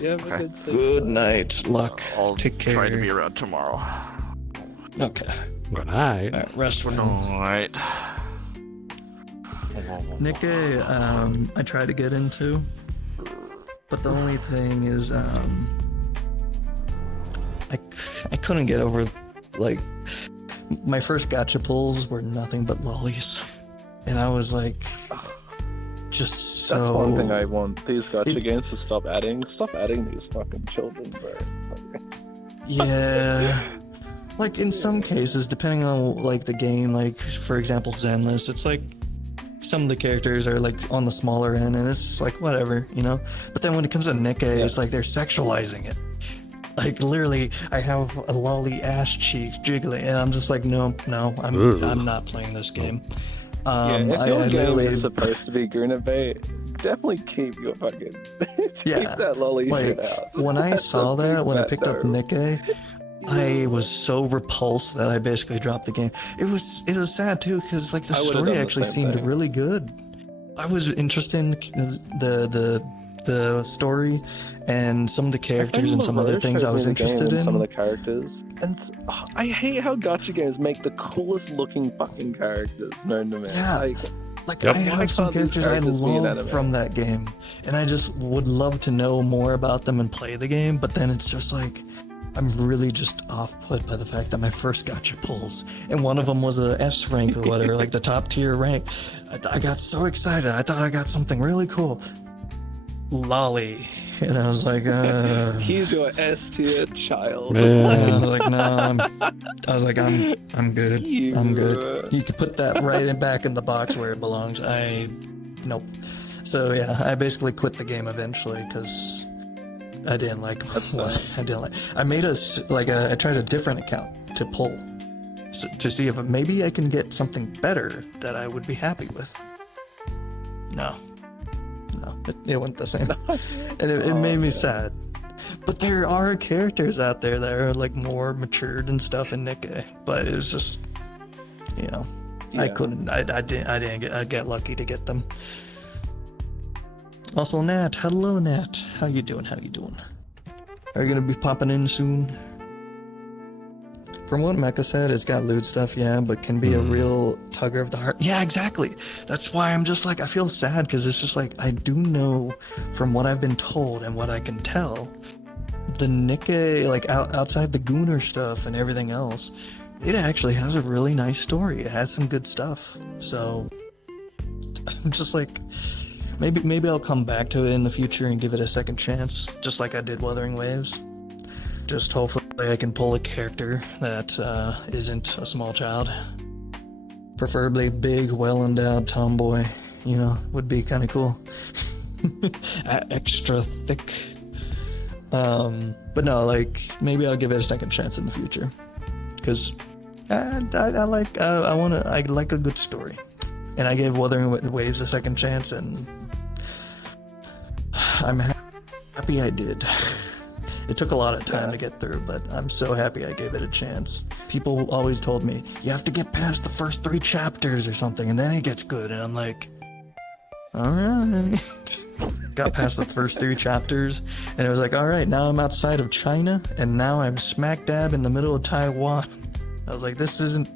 Yeah, Okay. Good night, luck. I'll Take care. try to be around tomorrow. Okay. Good night. All right, rest well. Alright. Nikkei, I tried to get into, but the only thing is, I couldn't get over, like, my first gacha pulls were nothing but lollies, and I was like, just so. That's one thing I want these gacha games to stop adding. Stop adding these fucking children, bro. Yeah. Like in some cases, depending on like the game, like for example Zenless, it's like some of the characters are like on the smaller end and it's like whatever, you know. But then when it comes to Nikkei, it's like they're sexualizing it. Like literally, I have a lolly ass cheeks jiggling, and I'm just like, no, I'm not playing this game. If your game is supposed to be Grunabait, definitely keep your fucking keep that lolly shit out. When I saw that, when I picked up Nikkei, I was so repulsed that I basically dropped the game. It was sad too, because like the story actually seemed really good. I was interested in the story and some of the I characters find and some other Reverse things showed I me was the game interested and some of in. the characters, and I hate how gacha games make the coolest looking fucking characters known to man. Yeah. Like, Like, Yep. I why have some can't these characters I characters be in love anime? from that game, and I just would love to know more about them and play the game, but then it's just like, I'm really just off-put by the fact that my first gacha pulls, and one of them was a S rank or whatever, like the top tier rank. I got so excited, I thought I got something really cool. Lolly. And I was like, Here's your S tier child. I Man. was like, no, I was like, I'm good. I'm good. You could put that right back in the box where it belongs. Nope. So yeah, I basically quit the game eventually because I didn't like what I didn't like. I made I tried a different account to pull to see if maybe I can get something better that I would be happy with. No, it went the same, and it made me sad. But there are characters out there that are like more matured and stuff in Nikkei, but it was just, I couldn't. I didn't get lucky to get them. Also, Nat, hello, Nat. How you doing? How you doing? Are you gonna be popping in soon? From what Mecha said, it's got lewd stuff, yeah, but can be a real tugger of the heart. Yeah, exactly. That's why I'm just like, I feel sad because it's just like, I do know from what I've been told and what I can tell, the Nikkei, like outside the Gooner stuff and everything else, it actually has a really nice story. It has some good stuff. So I'm just like, maybe I'll come back to it in the future and give it a second chance, just like I did Wuthering Waves. Just hopefully I can pull a character that isn't a small child. Preferably big, well-endowed tomboy, would be kind of cool. Extra thick. But no, like, maybe I'll give it a second chance in the future. Because I like a good story. And I gave Wuthering Waves a second chance, and I'm happy I did. It took a lot of time to get through, but I'm so happy I gave it a chance. People always told me, you have to get past the first 3 chapters or something, and then it gets good. And I'm like, alright. Got past the first 3 chapters, and it was like, alright, now I'm outside of China, and now I'm smack dab in the middle of Taiwan. I was like, this isn't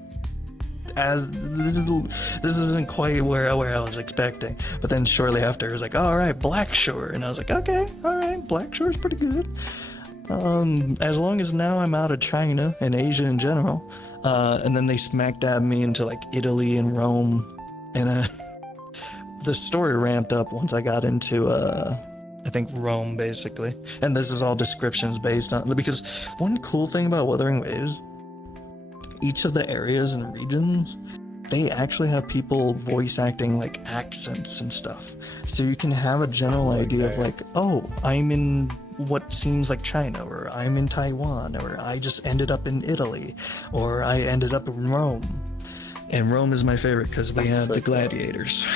quite where I was expecting. But then shortly after, it was like, alright, Black Shore. And I was like, okay, alright, Black Shore's pretty good. As long as now I'm out of China and Asia in general, and then they smack dab me into like Italy and Rome, and the story ramped up once I got into I think Rome basically. And this is all descriptions based on, because one cool thing about Wuthering Waves, each of the areas and regions, they actually have people voice acting like accents and stuff, so you can have a general idea of like, oh, I'm in what seems like China, or I'm in Taiwan, or I just ended up in Italy, or I ended up in Rome. And Rome is my favorite because we had the gladiators.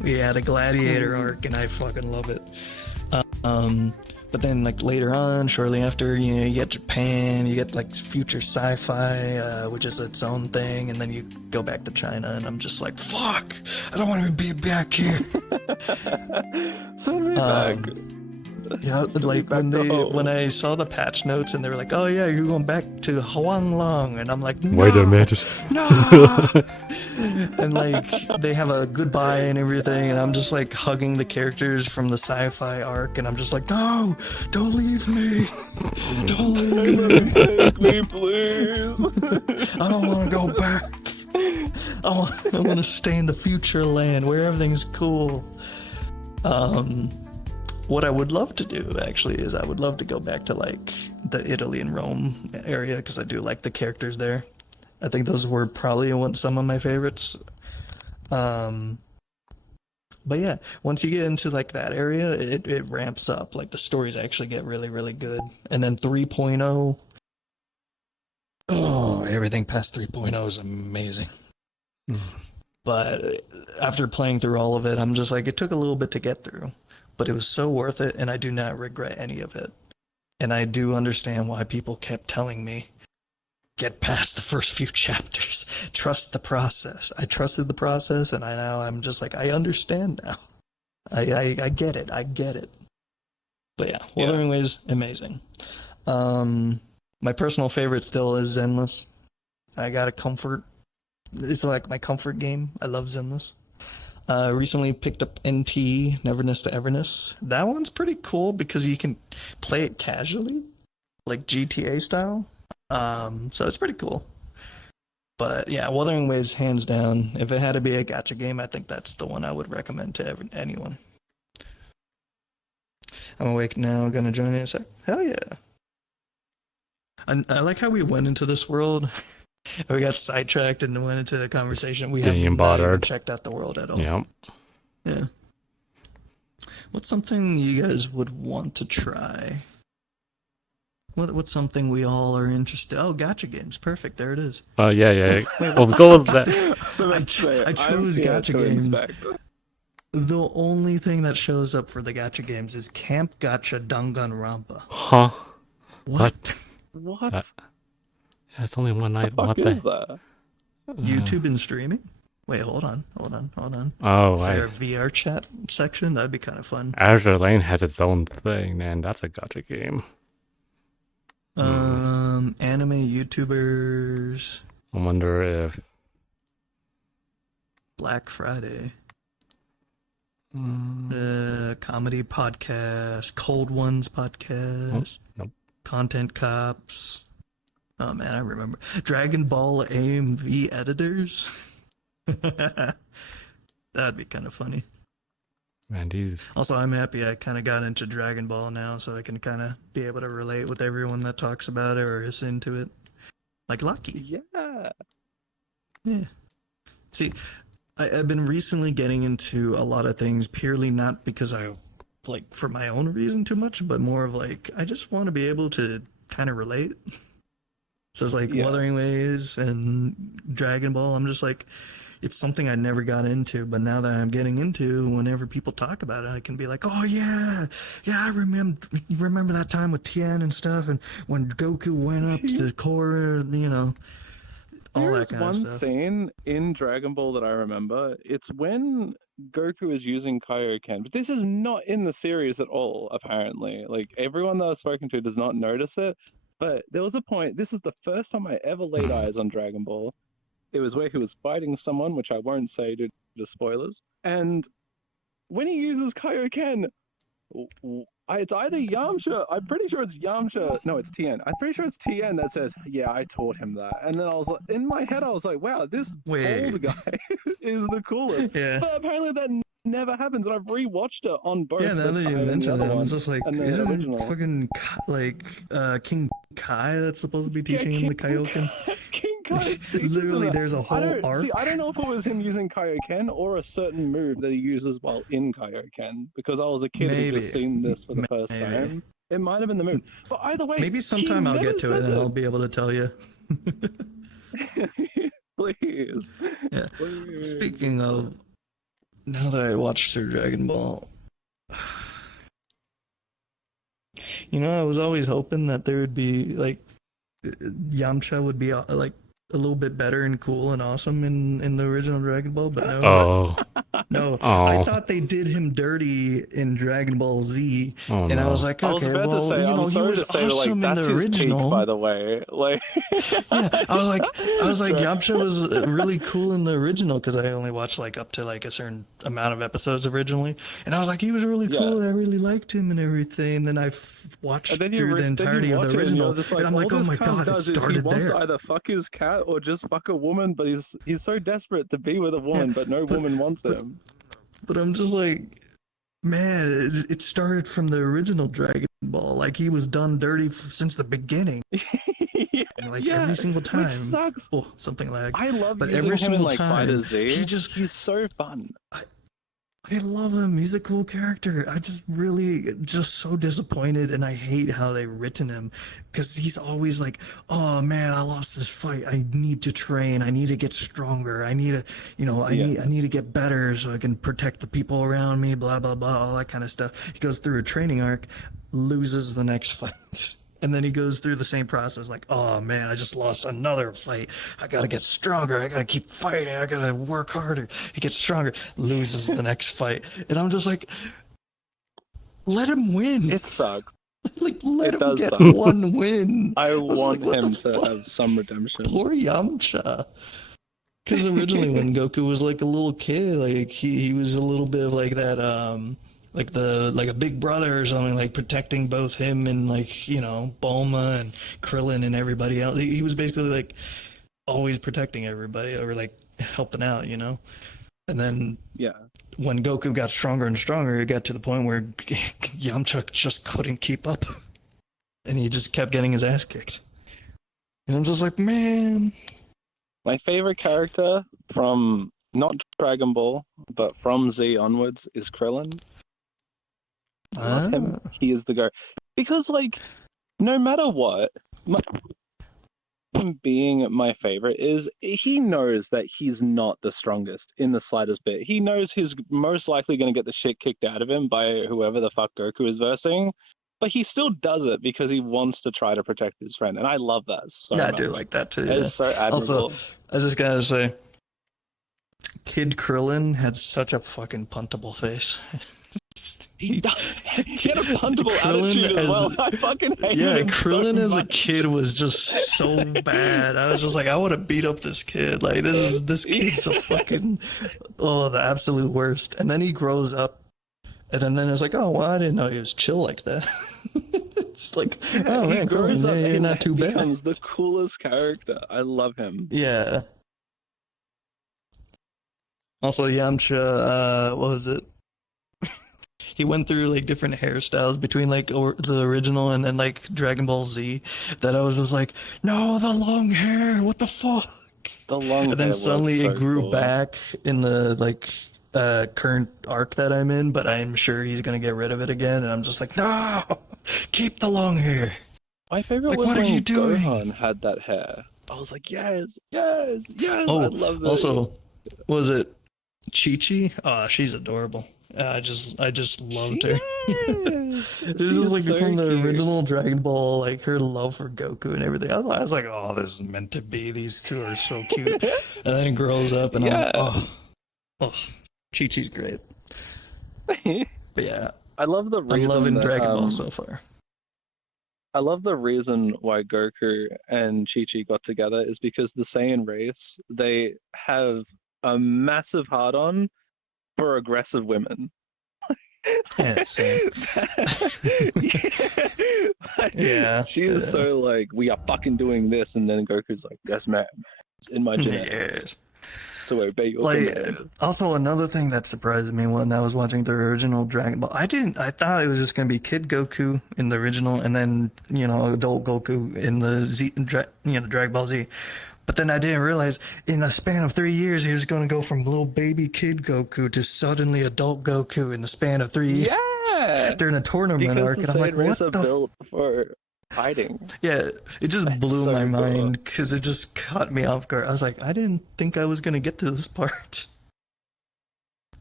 We had a gladiator arc, and I fucking love it. But then, like, later on, shortly after, you get Japan, you get, like, future sci-fi, which is its own thing, and then you go back to China, and I'm just like, fuck! I don't want to be back here! Send me back. Yeah, like, when I saw the patch notes, and they were like, oh yeah, you're going back to Huanglong, and I'm like, no! Wait a minute. No! And like, they have a goodbye and everything, and I'm just like hugging the characters from the sci-fi arc, and I'm just like, no, don't leave me, don't leave me, Take me, please. I don't want to go back. I want to stay in the future land where everything's cool. What I would love to do actually is I would love to go back to like the Italy and Rome area, because I do like the characters there. I think those were probably some of my favorites. But yeah, once you get into like that area, it ramps up. Like the stories actually get really, really good. And then 3.0, oh, everything past 3.0 is amazing. But after playing through all of it, I'm just like, it took a little bit to get through, but it was so worth it, and I do not regret any of it. And I do understand why people kept telling me, get past the first few chapters. Trust the process. I trusted the process, and I'm just like, I understand now. I get it. I get it. But yeah, Wuthering Waves, amazing. My personal favorite still is Zenless. I got a comfort. It's like my comfort game. I love Zenless. Recently picked up NT, Neverness to Everness. That one's pretty cool because you can play it casually, like GTA style. So it's pretty cool. But yeah, Wuthering Waves, hands down. If it had to be a gacha game, I think that's the one I would recommend to anyone. I'm awake now. Gonna join in a sec. Hell yeah! I like how we went into this world. We got sidetracked and went into the conversation. We haven't even checked out the world at all. Yep. Yeah. What's something you guys would want to try? What's something we all are interested? Oh, gacha games. Perfect. There it is. Oh yeah. Wait, We'll go with that. I chose gacha games. The only thing that shows up for the gacha games is Camp Gacha Danganronpa. Huh? What? What? Yeah, it's only one night. What is that? YouTube and streaming? Wait, hold on. Oh, Is there a right. VRChat section? That'd be kind of fun. Azure Lane has its own thing, man. That's a gacha game. Anime YouTubers. I wonder if. Black Friday. Comedy podcast. Cold Ones podcast. Nope. Content Cops. Oh man, I remember. Dragon Ball AMV editors. That'd be kind of funny. Man, these. Also, I'm happy I kind of got into Dragon Ball now, so I can kind of be able to relate with everyone that talks about it or is into it. Like Lucky. Yeah. Yeah. See, I've been recently getting into a lot of things purely not because I, like, for my own reason too much, but more of like, I just want to be able to kind of relate. So it's like Wuthering Waves and Dragon Ball. I'm just like, it's something I never got into, but now that I'm getting into, whenever people talk about it, I can be like, oh yeah, I remember that time with Tien and stuff, and when Goku went up to the core, all that kind of stuff. There's one scene in Dragon Ball that I remember. It's when Goku is using Kaioken, but this is not in the series at all, apparently. Like, everyone that I've spoken to does not notice it, but there was a point, this is the first time I ever laid eyes on Dragon Ball. It was where he was fighting someone, which I won't say due to spoilers, and when he uses Kaioken, it's either Yamcha. I'm pretty sure it's Yamcha. No, it's Tien. I'm pretty sure it's Tien that says, "Yeah, I taught him that." And then I was like, in my head, I was like, "Wow, this old guy is the coolest." Yeah. But apparently that never happens, and I've rewatched it on both. Yeah, now that you mentioned it, I was just like, isn't fucking King Kai that's supposed to be teaching him the Kaioken? King Kai. Literally, there's a whole arc. See, I don't know if it was him using Kaioken or a certain move that he uses while in Kaioken, because I was a kid who just seen this for the first time. It might have been the move. But either way, maybe sometime I'll get to it and I'll be able to tell you. Please. Yeah. Please. Speaking of, now that I watched through Dragon Ball, I was always hoping that there would be, like, Yamcha would be, like, a little bit better and cool and awesome in the original Dragon Ball, but no. No. I thought they did him dirty in Dragon Ball Z, and I was like, okay, he was awesome in the original. Peak, by the way, like, yeah, I was like, Yamcha was really cool in the original because I only watched like up to like a certain amount of episodes originally, and I was like, he was really cool. I really liked him and everything. And then I watched through the entirety of the original, and I'm like, oh my god, it started there. He wants to either fuck his cat or just fuck a woman, but he's so desperate to be with a woman, but no woman wants him. But I'm just like, man, it started from the original Dragon Ball. Like, he was done dirty since the beginning. Every single time. Sucks. Oh, something lagged. I love but using every him single in, like, time, Fighter Z. he's so fun. I love him. He's a cool character. I just so disappointed, and I hate how they've written him, because he's always like, oh man, I lost this fight. I need to train. I need to get stronger. I need to, I need to get better so I can protect the people around me, blah, blah, blah, all that kind of stuff. He goes through a training arc, loses the next fight. And then he goes through the same process, like, oh man, I just lost another fight. I gotta get stronger. I gotta keep fighting. I gotta work harder. He gets stronger, loses the next fight. And I'm just like, let him win. It sucks. Like, let It him does get suck. one win. I was want like, what him the to fuck? have some redemption. Poor Yamcha. Because originally when Goku was like a little kid, like he was a little bit of like that, like a big brother or something, like protecting both him and like, you know, Bulma and Krillin and everybody else. He was basically like always protecting everybody or like helping out, you know? And then Yeah. when Goku got stronger and stronger, it got to the point where Yamcha just couldn't keep up. And he just kept getting his ass kicked. And I'm just like, man. My favorite character from not Dragon Ball, but from Z onwards is Krillin. I love him. He is the guy. Because, like, no matter what, him being my favorite is he knows that he's not the strongest in the slightest bit. He knows he's most likely going to get the shit kicked out of him by whoever the fuck Goku is versing. But he still does it because he wants to try to protect his friend. And I love that so Yeah, I much. do like that too. It Yeah. is so admirable. Also, I just gotta say, Kid Krillin had such a fucking puntable face. He had a puntable Krillin attitude as as- well. I fucking hated Yeah, him Krillin so as a much. kid was just so bad. I was just like, I want to beat up this kid. Like, this kid's a fucking, oh, the absolute worst. And then he grows up, and then it's like, oh, well, I didn't know he was chill like that. It's like, oh He man, grows Krillin, up you're and not too bad. becomes the coolest character. I love him. Yeah. Also, Yamcha, what was it? He went through like different hairstyles between like the original and then like Dragon Ball Z. That I was just like, no, the long hair, what the fuck? The long And then hair was suddenly so it grew cool. back in the like current arc that I'm in, but I'm sure he's gonna get rid of it again. And I'm just like, no, keep the long hair. My favorite Like, was what are when you doing? Gohan had that hair. I was like, yes, yes, yes. Oh, I love that. also, was it Chi-Chi? Oh, she's adorable. I just loved her. Yes. It She was just is like so from the cute. original Dragon Ball, like her love for Goku and everything. I was like, oh, this is meant to be. These two are so cute. And then it grows up, and I'm like, Yeah. oh, Chi-Chi's great. But yeah, I love the I'm reason loving that, Dragon Ball so far. I love the reason why Goku and Chi-Chi got together is because the Saiyan race, they have a massive hard-on for aggressive women. Yeah, same. Yeah, She is yeah. so like, we are fucking doing this, and then Goku's like, yes, ma'am. It's in my genetics Yes. to obey your Like, command. also another thing that surprised me when I was watching the original Dragon Ball, I thought it was just gonna be Kid Goku in the original, and then adult Goku in the Dragon Ball Z. But then I didn't realize in a span of 3 years he was gonna go from little baby Kid Goku to suddenly adult Goku in the span of 3 years. Yeah, During a tournament because arc, the and I'm like, Saiyan race what are the? built for fighting. Yeah, it just That's blew so my cool. mind because it just caught me off guard. I was like, I didn't think I was gonna get to this part.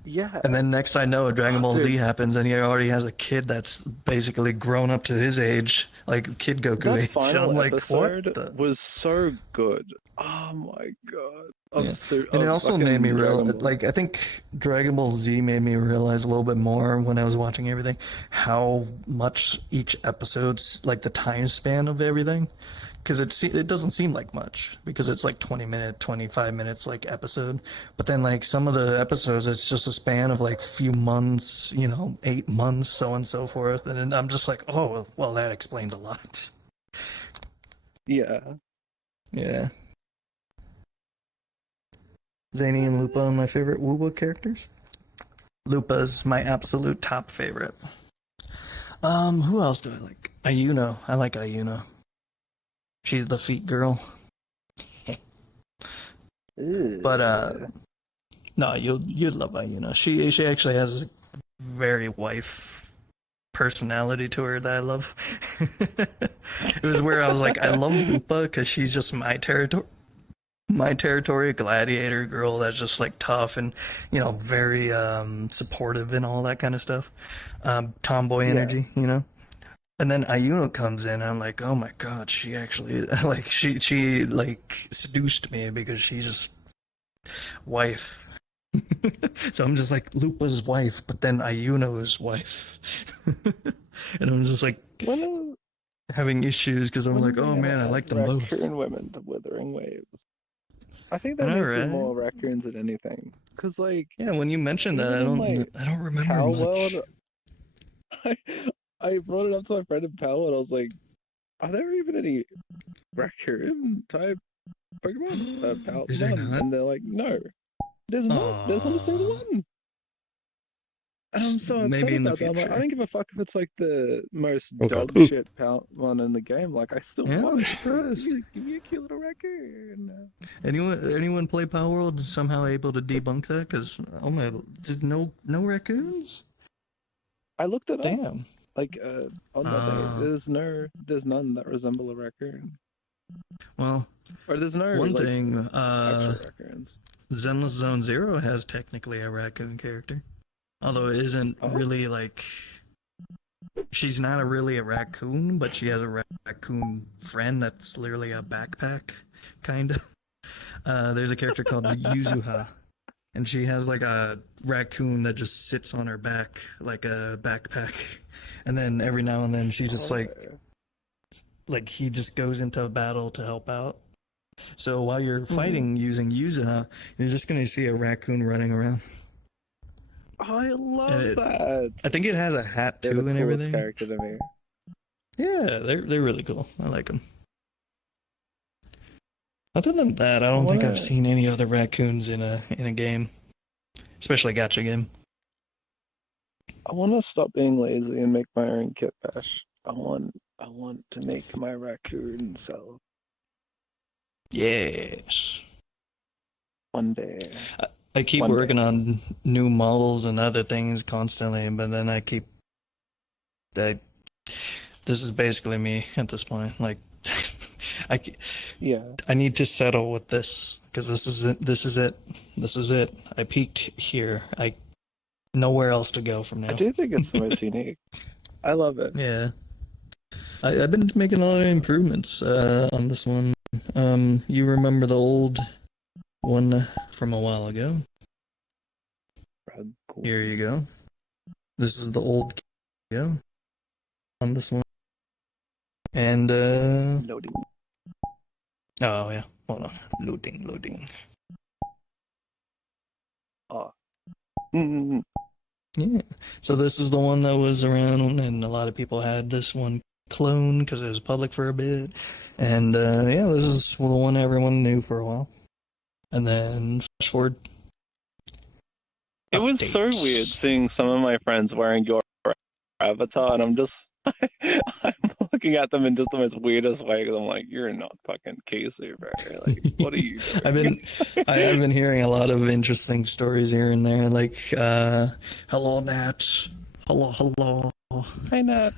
Yeah. And then next I know Dragon Ball Z Dude. happens, and he already has a kid that's basically grown up to his age, like Kid Goku That age. final I'm like, episode what the? was so good. Oh my god. Yeah. And it also made me realize, like, I think Dragon Ball Z made me realize a little bit more when I was watching everything, how much each episode's, like, the time span of everything. Because it doesn't seem like much, because it's like 25 minutes, like, episode. But then, like, some of the episodes, it's just a span of, like, few months, 8 months, so on and so forth. And then I'm just like, oh, well, that explains a lot. Yeah. Yeah. Zany and Lupa are my favorite Woowa characters. Lupa's my absolute top favorite. Who else do I like? Ayuno. I like Ayuno. She's the feet girl. But no, you'd love Ayuno. She actually has a very wife personality to her that I love. It was where I was like, I love Lupa because she's just my territory gladiator girl that's just like tough and very supportive and all that kind of stuff. Tomboy energy, And then Ayuno comes in, and I'm like, oh my god, she actually like she like seduced me because she's wife. So I'm just like Lupa's wife, but then Ayuno's wife, and I'm just like When having issues because I'm when are like, we oh gonna man, I add like them both. raccoon women to Wuthering Waves? I think I there know, needs to be right? more raccoons in anything. Cause like Yeah, when you mentioned that, even in like I don't remember Power much. World, I I brought it up to my friend in Power World. I was like, are there even any raccoon type Pokemon? Is there Pokemon? not? And they're like, no, there's not. There's not a single Aww. one. And I'm so upset Maybe in the about that. I'm like, I future. don't give a fuck if it's like the most Oh god. dog shit Pokemon in the game. Like, I still Yeah, want I'm it. surprised. Give me a cute little raccoon. Anyone play Power World somehow able to debunk that? Because oh my, just no raccoons. I looked it up. Damn. Like, on that day, Uh, there's none that resemble a raccoon. well, Or there's no one like thing, actual raccoons. Zenless Zone Zero has technically a raccoon character, although it isn't Oh, really like. She's not really a raccoon, but she has a raccoon friend that's literally a backpack, kind of. There's a character called Yuzuha, and she has like a raccoon that just sits on her back like a backpack, and then every now and then she just oh. like he just goes into a battle to help out. So while you're Mhm. fighting using Yuzuha, you're just gonna see a raccoon running around, I and love that. I think it has a hat They're the too and coolest everything. character to me. Yeah, they're really cool. I like them. Other than that, I I don't think I've wanna seen any other raccoons in a game, especially a gacha game. I wanna stop being lazy and make my own kit bash. I want to make my raccoon self Yes. one day. I keep One day. working on new models and other things constantly, but then I this is basically me at this point. Like, I Yeah. I need to settle with this because this is it. This is it. This is it. I peaked here. I nowhere else to go from I now. do think it's the most unique. I love it. Yeah, I've been making a lot of improvements on this one. You remember the old one from a while ago? Cool. Here you go. This is the old go on this one. And Loading. oh yeah, hold on, loading. Oh. Mm-hmm. Yeah. So this is the one that was around, and a lot of people had this one clone because it was public for a bit. And yeah, this is the one everyone knew for a while. And then flash forward. It was so weird Updates. seeing some of my friends wearing your avatar, and I'm just I'm looking at them in just the most weirdest way because I'm like, you're not fucking Casey, bro. Like, what are you doing? I've been hearing a lot of interesting stories here and there, like hello Nat, hello. Hi, Nat.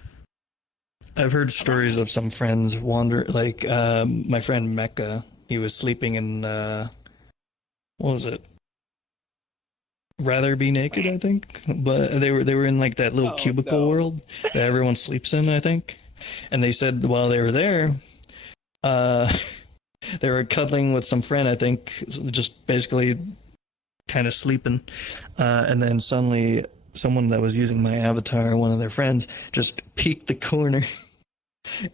I've heard stories of some friends wander, like my friend Mecca. He was sleeping in what was it? Rather Be Naked, I think. But they were in like that little Oh cubicle no. world that everyone sleeps in, I think. And they said while they were there, uh, they were cuddling with some friend, I think, just basically kind of sleeping. And then suddenly, someone that was using my avatar, one of their friends, just peeked the corner.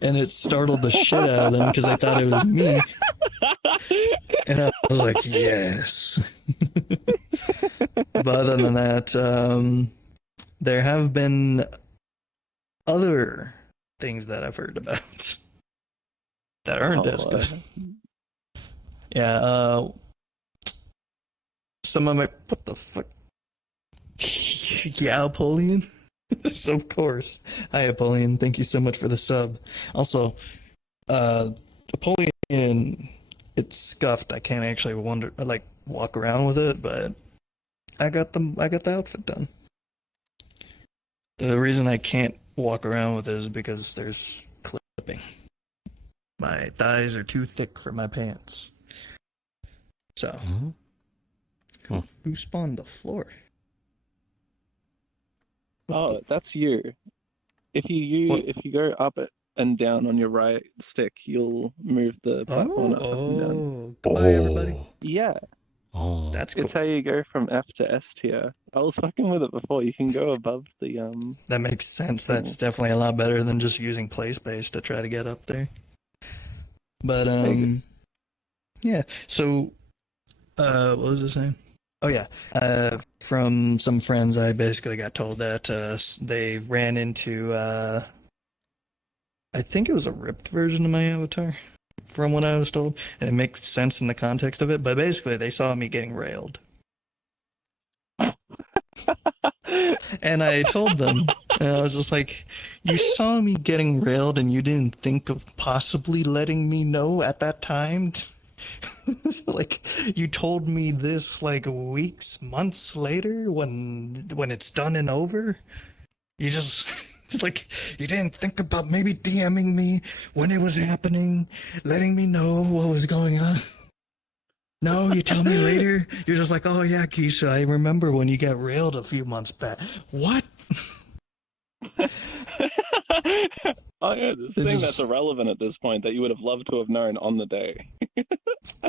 And it startled the shit out of them because they thought it was me. And I was like, yes. But other than that, there have been other things that I've heard about that aren't as good. Yeah, some of my what the fuck? Yeah, Apollyon. So of course. Hi Apollyon, thank you so much for the sub. Also, Apollyon, it's scuffed. I can't actually walk around with it, but I got the outfit done. The reason I can't walk around with it is because there's clipping. My thighs are too thick for my pants. So, who spawned the floor? Oh, that's you. if you go up and down on your right stick, you'll move the platform up and down. Oh, goodbye, everybody. Yeah, Oh. That's cool. it's how you go from F to S tier. I was fucking with it before. You can go above the That makes sense. That's definitely a lot better than just using play space to try to get up there. But yeah. So, what was I saying? Oh yeah. From some friends, I basically got told that they ran into I think it was a ripped version of my avatar, from what I was told, and it makes sense in the context of it. But basically, they saw me getting railed. And I told them, and I was just like, you saw me getting railed and you didn't think of possibly letting me know at that time? So, like, you told me this like weeks, months later when it's done and over? You just, it's like, you didn't think about maybe DMing me when it was happening, letting me know what was going on? No, you tell me later. You're just like, oh yeah, Keisha, I remember when you got railed a few months back. What? Oh yeah, this thing that's irrelevant at this point that you would have loved to have known on the day.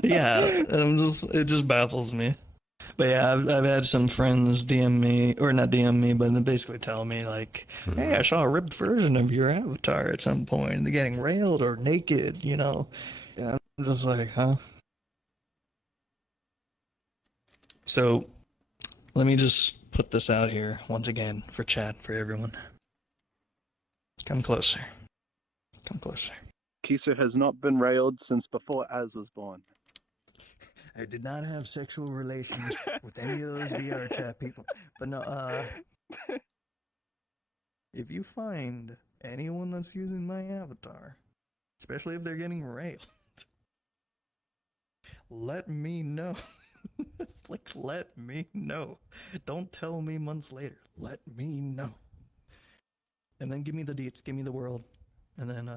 Yeah, it just baffles me. But yeah, I've had some friends DM me, or not DM me, but they basically tell me like, hey, I saw a ripped version of your avatar at some point. They're getting railed or naked, you know. And I'm just like, huh? So, let me just put this out here once again for chat for everyone. Come closer. Come closer. Kisa has not been railed since before Az was born. I did not have sexual relations with any of those VRChat people. But no, if you find anyone that's using my avatar, especially if they're getting railed, let me know. Like, let me know. Don't tell me months later. Let me know. And then give me the deets, give me the world. And then,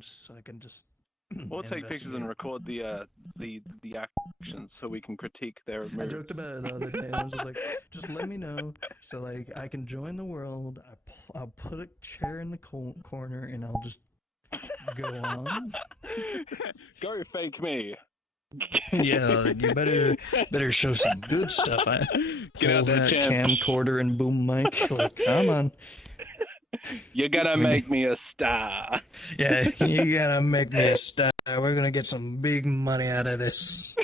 just so I can just. Or take pictures and record the actions so we can critique their moves. I joked about it the other day. I was just like, just let me know so like I can join the world. I'll put a chair in the corner and I'll just go on. Go fake me. Yeah, you better show some good stuff. Get out that camcorder and boom mic. Like, come on. You're gonna make me a star. Yeah, you gotta make me a star. We're gonna get some big money out of this.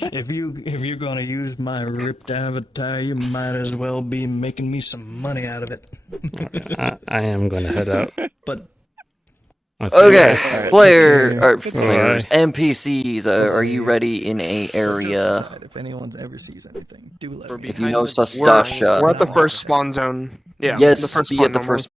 If you're gonna use my ripped avatar, you might as well be making me some money out of it. I am gonna head out. But okay, players, NPCs, are you ready in a area? If anyone ever sees anything, do let me. If you know We're Sastasha, at the first spawn zone. Yeah, yes, the first be spawn at the zone. first